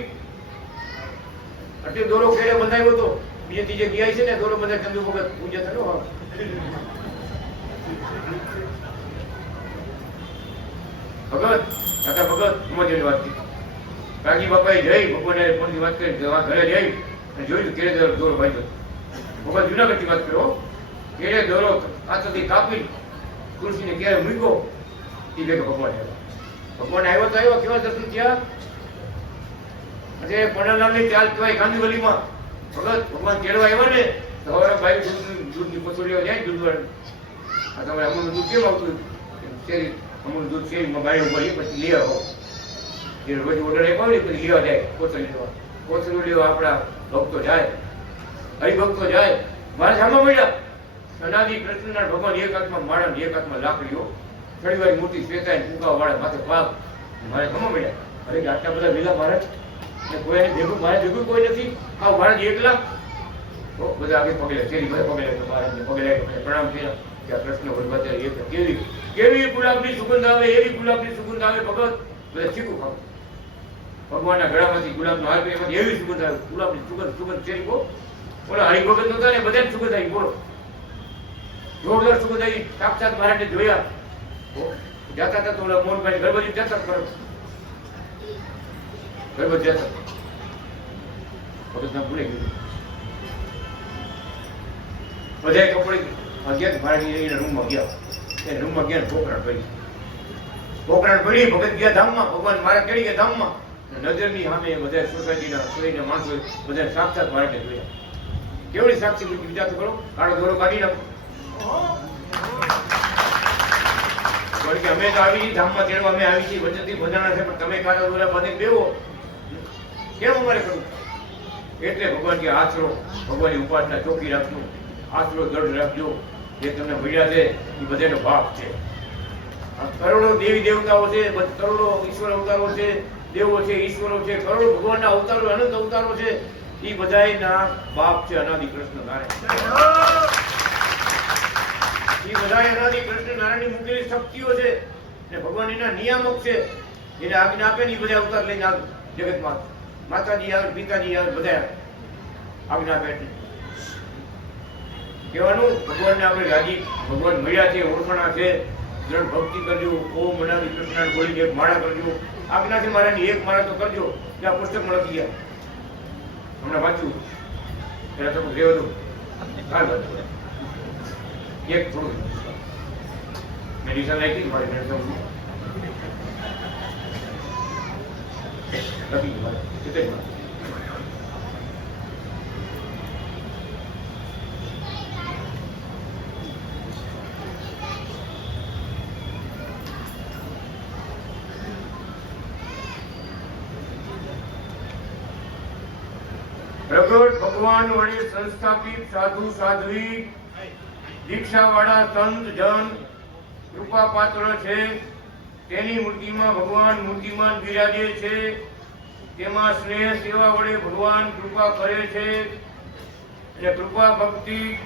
એટલે દોરો કેળે બંધાયો હતો બીજે ત્રીજે ગયા છે ને દોરો બંધાય ચંદુ ભગત પૂજ્ય થયો હવે ભગત કાકા ભગત મજાની વાત હતી કાકી બાપાએ જઈ ભગવાને ફોનથી વાત કરી ઘરે જઈ અને જોયું કેળે દોરો બાંધ્યો ભગવાન જુનાગઢથી વાત કર્યો કેળે દોરો હાથોથી કાપી તુલસીને ક્યારે મૂક્યો એ ભેગા ભગવાન આવ્યો તો આવ્યો કેવા દર્શન થયા એટલે પન્નાલાલની ચાલ કહેવાય ગાંધીવલીમાં ભગત ભગવાન કેળવા આવ્યા ને તો હવે ભાઈ દૂધની પથોરીઓ જાય દૂધવાળી આ તમારે અમૂલનું દૂધ કેમ આવતું શેરી અમૂલનું દૂધ શેરીમાં બાય ઉપર પછી લઈ આવો જે રોજ ઓર્ડર આપ્યો ને પછી લેવા જાય કોથળી લેવા કોથળી લેવા આપણા ભક્તો જાય હરિભક્તો જાય મારા સામા મળ્યા અનાદિ કૃષ્ણના ભગવાન એક હાથમાં માળા એક હાથમાં લાકડીઓ ઘણીવાર મોટી શ્વેતાય ફૂંકા વાળા માથે પાક મારે સામા મળ્યા અરે આટલા બધા લીલા મહારાજ ને કોઈ ભેગું મારે ભેગું કોઈ નથી આ મહારાજ એકલા બધા આગળ પગલે તેરી બધા પગલે મહારાજને પગલે પ્રણામ કર્યા કે આ કૃષ્ણ વલ્લભાચાર્ય એક કેવી કેવી ગુલાબની સુગંધ આવે એવી ગુલાબની સુગંધ આવે ભગત બધા ચીકું ખાવ ભગવાનના ગળામાંથી ગુલાબનો હાર એમાંથી એવી સુગંધ આવે ગુલાબની સુગંધ ચેરી બહુ ઓલા હરિભગત નતા ને બધા સુગંધ આવી બોલો જોરદાર સુગંધ આવી સાક્ષાત મહારાજને જોયા જતા હતા તો ઓલા મોહનભાઈ ગરબજી જતા કરો ગરબત જતા ભગત ના ભૂલે ગયું બધા કપડે ગયા મારા એના રૂમમાં ગયા એ રૂમમાં ગયા પોકરણ પડી ભગત ગયા ધામમાં ભગવાન મારા ચડી ગયા ધામમાં નજરની સામે બધા સોસાયટીના સોયના માણસો બધા સાક્ષાત મારા જોયા કેવડી સાક્ષી વિચાર તો કરો કાળો દોરો કાઢી નાખો કે અમે તો આવી ધામમાં તેડવા અમે આવી છીએ વચનથી બધાના છે પણ તમે કાળો દોરા બાંધી બેવો કેમ અમારે કરવું એટલે ભગવાન કે આશરો ભગવાનની ઉપાસના ચોખ્ખી રાખજો આશરો દૃઢ રાખજો જે તમને મળ્યા છે એ બધાનો ભાગ છે કરોડો દેવી દેવતાઓ છે કરોડો ઈશ્વર અવતારો છે દેવો છે ઈશ્વરો છે કરોડો ભગવાનના અવતારો અનંત અવતારો છે એ બધાના બાપ છે અનાદિ કૃષ્ણ નારાયણ એ બધા અનાદિ કૃષ્ણ નારાયણની મૂકેલી શક્તિઓ છે ને ભગવાન એના નિયામક છે એને આજ્ઞા આપે ને એ બધા અવતાર લઈને આવે જગતમાં માતાજી આવે પિતાજી આવે બધા આજ્ઞા આપે કહેવાનું ભગવાનને આપણે રાજી ભગવાન મળ્યા છે ઓળખણા છે દ્રઢ ભક્તિ કરજો ઓમ અનાદિ કૃષ્ણ બોલી એક માળા કરજો આજ્ઞા છે મારાની એક માળા તો કરજો ત્યાં પુસ્તકમાં લખી ગયા હમણાં વાંચ્યું ત્યારે તો રેવ દો એક થોડું મેડિસન લાગી મારી મેડિસન લખી ગયું પ્રગટ ભગવાન વડે સંસ્થાપિત સાધુ સાધ્વી દીક્ષાવાળા સંત જન કૃપા પાત્ર છે તેની મૂર્તિમાં ભગવાન મૂર્તિમાન બિરાજે છે તેમાં સ્નેહ સેવા વડે ભગવાન કૃપા કરે છે અને કૃપા ભક્તિ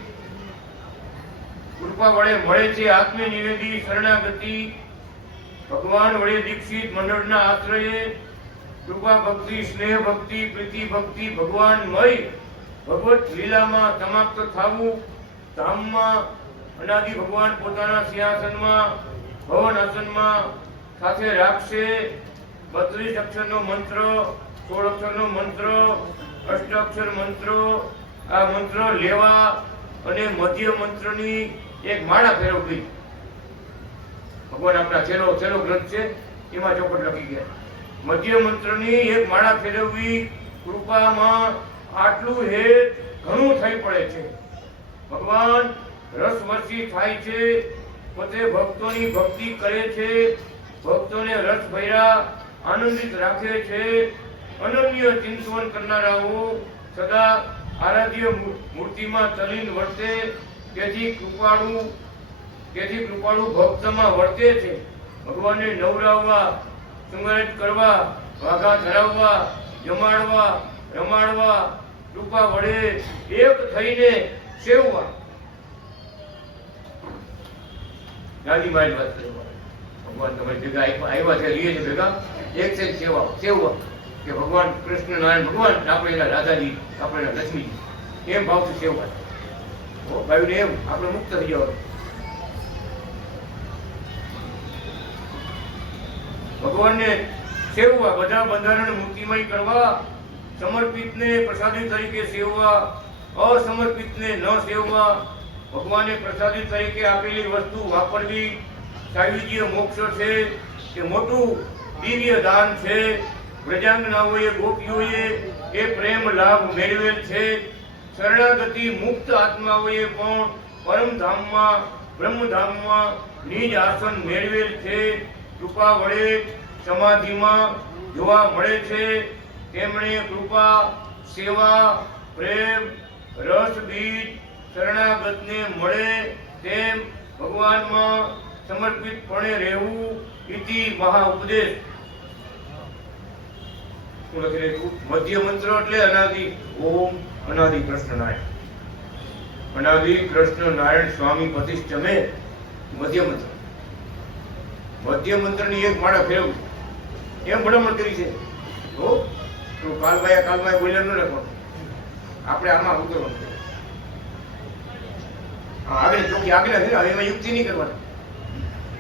કૃપા વડે મળે છે આત્મનિવેદી શરણાગતિ ભગવાન વડે દીક્ષિત મંડળના આશ્રયે કૃપા ભક્તિ સ્નેહ ભક્તિ પ્રીતિ ભક્તિ ભગવાનમય ભગવત લીલામાં સમાપ્ત થવું ધામમાં અનાદિ ભગવાન પોતાના સિંહાસનમાં ભવન આસનમાં સાથે રાખશે 32 અક્ષરનો મંત્ર 16 અક્ષરનો મંત્ર અષ્ટાક્ષર મંત્રો આ મંત્ર લેવા અને મધ્ય મંત્રની એક માળા ફેરવવી ભગવાન આપણા છેલ્લો ગ્રંથ છે એમાં ચોપટ લખી ગયા મધ્ય મંત્રની એક માળા ફેરવવી કૃપામાં આટલું હેત ઘણું થઈ પડે છે ભગવાન રસવર્ષી થાય છે પોતે ભક્તોની ભક્તિ કરે છે ભક્તોને રસ ભર્યા આનંદિત રાખે છે અનન્ય ચિંતન કરનારાઓ સદા આરાધ્ય મૂર્તિમાં તલીન વર્તે તેથી કૃપાળુ ભક્તમાં વર્તે છે ભગવાનને નવરાવવા સુંગરિત કરવા વાઘા ધરાવવા જમાડવા રમાડવા કૃપા વડે એક થઈને સેવવા ગાંધી મારી વાત કરવા ભગવાન તમારી ભેગા આવ્યા છે લીએ છે ભેગા એક છે સેવવા કે ભગવાન કૃષ્ણ નારાયણ ભગવાન આપણે એના રાધાજી આપણે એના લક્ષ્મીજી એમ ભાવથી સેવવા ભાઈને એમ આપણે મુક્ત થઈ જવાનું ભગવાનને સેવવા બધા બંધારણ મૂર્તિમય કરવા સમર્પિતને પ્રસાદી તરીકે સેવવા અસમર્પિતને ન સેવવા ભગવાને પ્રસાદી તરીકે આપેલી વસ્તુ વાપરવી સાયુજ્ય મોક્ષ છે કે મોટું દિવ્ય દાન છે વ્રજાંગનાઓએ ગોપીઓએ એ પ્રેમ લાભ મેળવેલ છે શરણાગતિ મુક્ત આત્માઓએ પણ પરમધામમાં બ્રહ્મધામમાં નિજ આસન મેળવેલ છે કૃપા વડે સમાધિમાં જોવા મળે છે તેમણે કૃપા સેવા પ્રેમ રસ બીજ શરણાગતને મળે તેમ ભગવાનમાં સમર્પિતપણે રહેવું ઇતિ મહા ઉપદેશ મધ્ય મંત્ર એટલે અનાદિ ઓમ અનાદિ કૃષ્ણ નારાયણ અનાદિ કૃષ્ણ નારાયણ સ્વામી પ્રતિષ્ઠમે મધ્ય મંત્રની એક માળા ફેરવું એમ ભલામણ કરી છે તો કાલભાઈ બોલ્યા ન લખવાનું આપણે આમાં ઉતરવાનું આગળ ચોખ્ખી આગળ છે હવે એમાં યુક્તિ નહીં કરવાની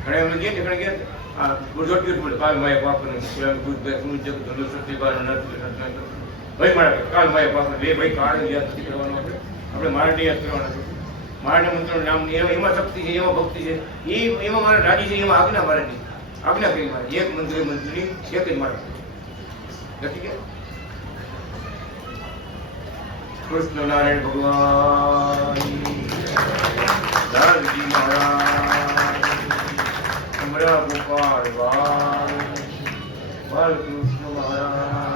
ઘણા એમને ગયા આ ગુજોટી બોલે કાલ માય બાપને સ્વયં ગુજભાઈ સુન જગ ધનો સતીબાન નથી ભાઈ મારા કાલ માય બાપ બે ભાઈ કાળ યાદ કરવાનો છે આપણે મારાને યાદ કરવાનો છે મારાને મંત્રનું નામ એમાં શક્તિ છે એમાં ભક્તિ છે એમાં મારા રાજી છે એમાં આજ્ઞા મારાની આજ્ઞા કરી મારે એક મંત્રની એક જ મારા નથી કે કૃષ્ણ નારાયણ ભગવાન દાદાજી મહારાજ અમરા ગોપાલ બાલકૃષ્ણ મહારાજ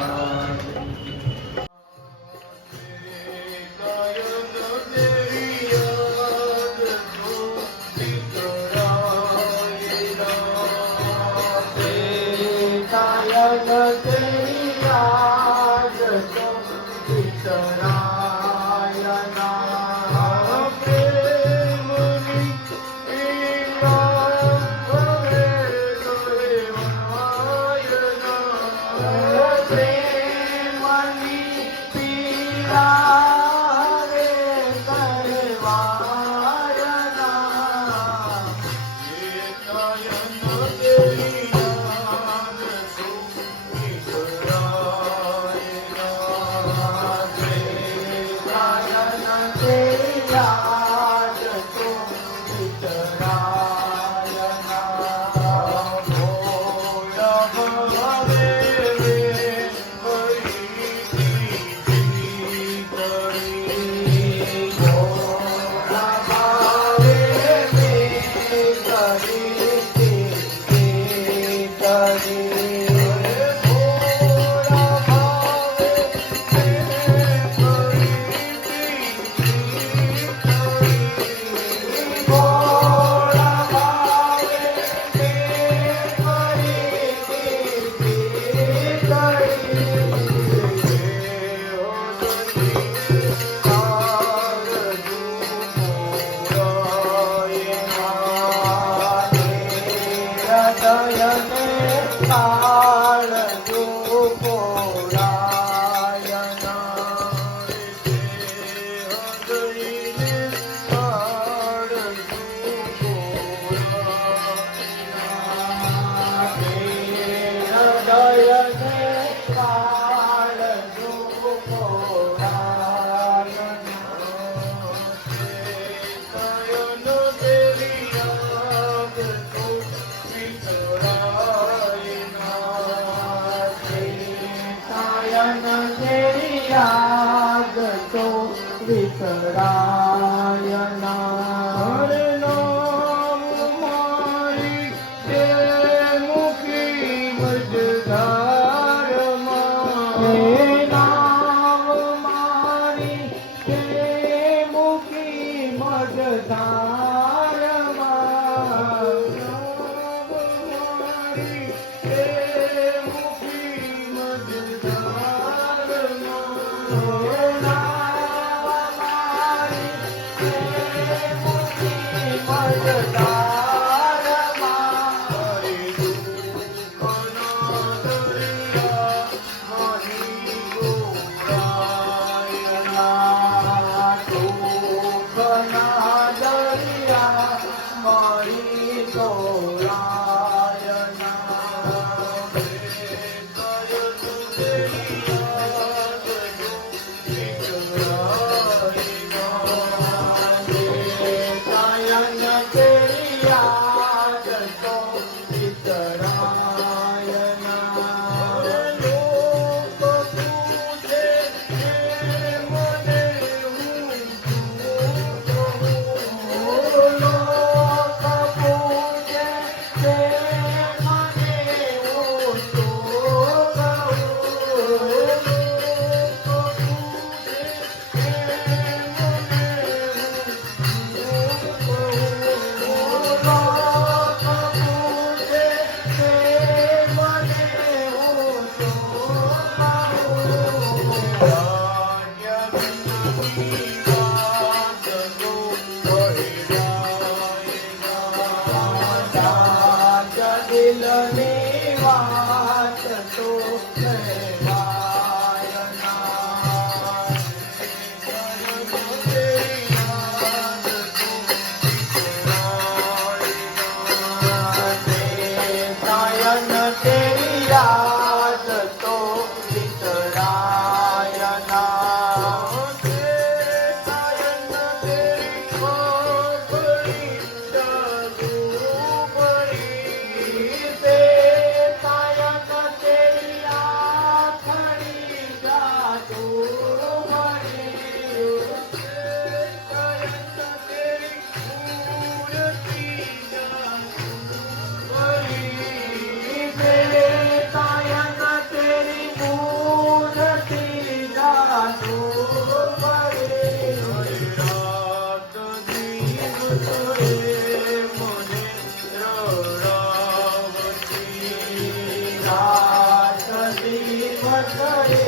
રાત દિવસ રે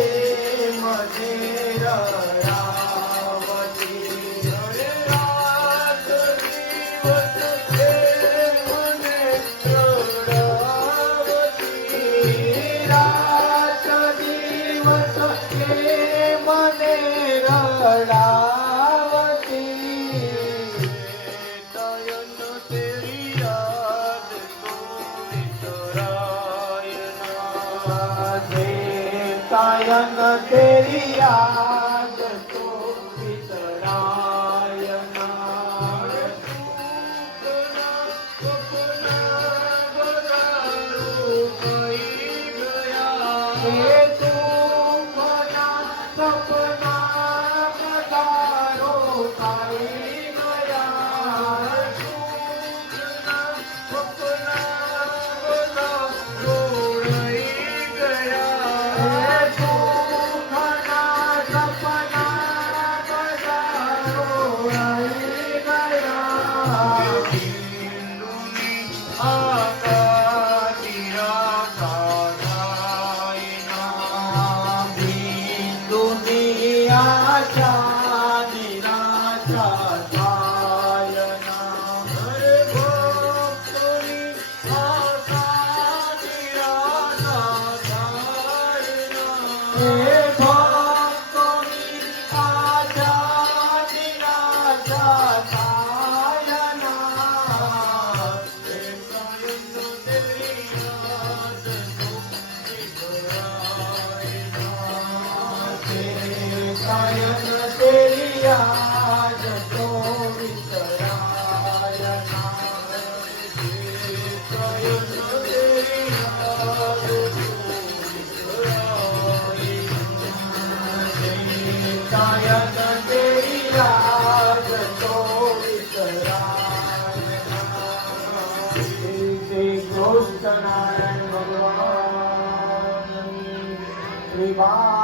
મને રડાવતી. રાત દિવસ રે મને રડાવતી. રાત દિવસ રે મને રડાવતી. તયન તેરી યાદ તો વિસરાય ના. તયન તેરી યાદ તો વિસરાય ના. હે તુમના સપના પધારો કાઈ ગયા. તુમના સપના પધારો કાઈ ગયા. હે તુમના સપના પધારો કાઈ ગયા. બિંદુની આશા નિરાશા થાય ના. હે ભક્તોની આશા નિરાશા થાય ના. હે ભક્તોની આશા નિરાશા થાય ના. હે કાયમ તેરી યાદ તો વિસરાય ના. હે કાયમ તેરી યાદ તો વિસરાય ના. હે કાયમ તેરી યાદ તો વિસરાય ના. હે કાયમ તેરી યાદ તો વિસરાય ના. શ્રી કૃષ્ણ નારાયણ ભગવાનની કૃપા.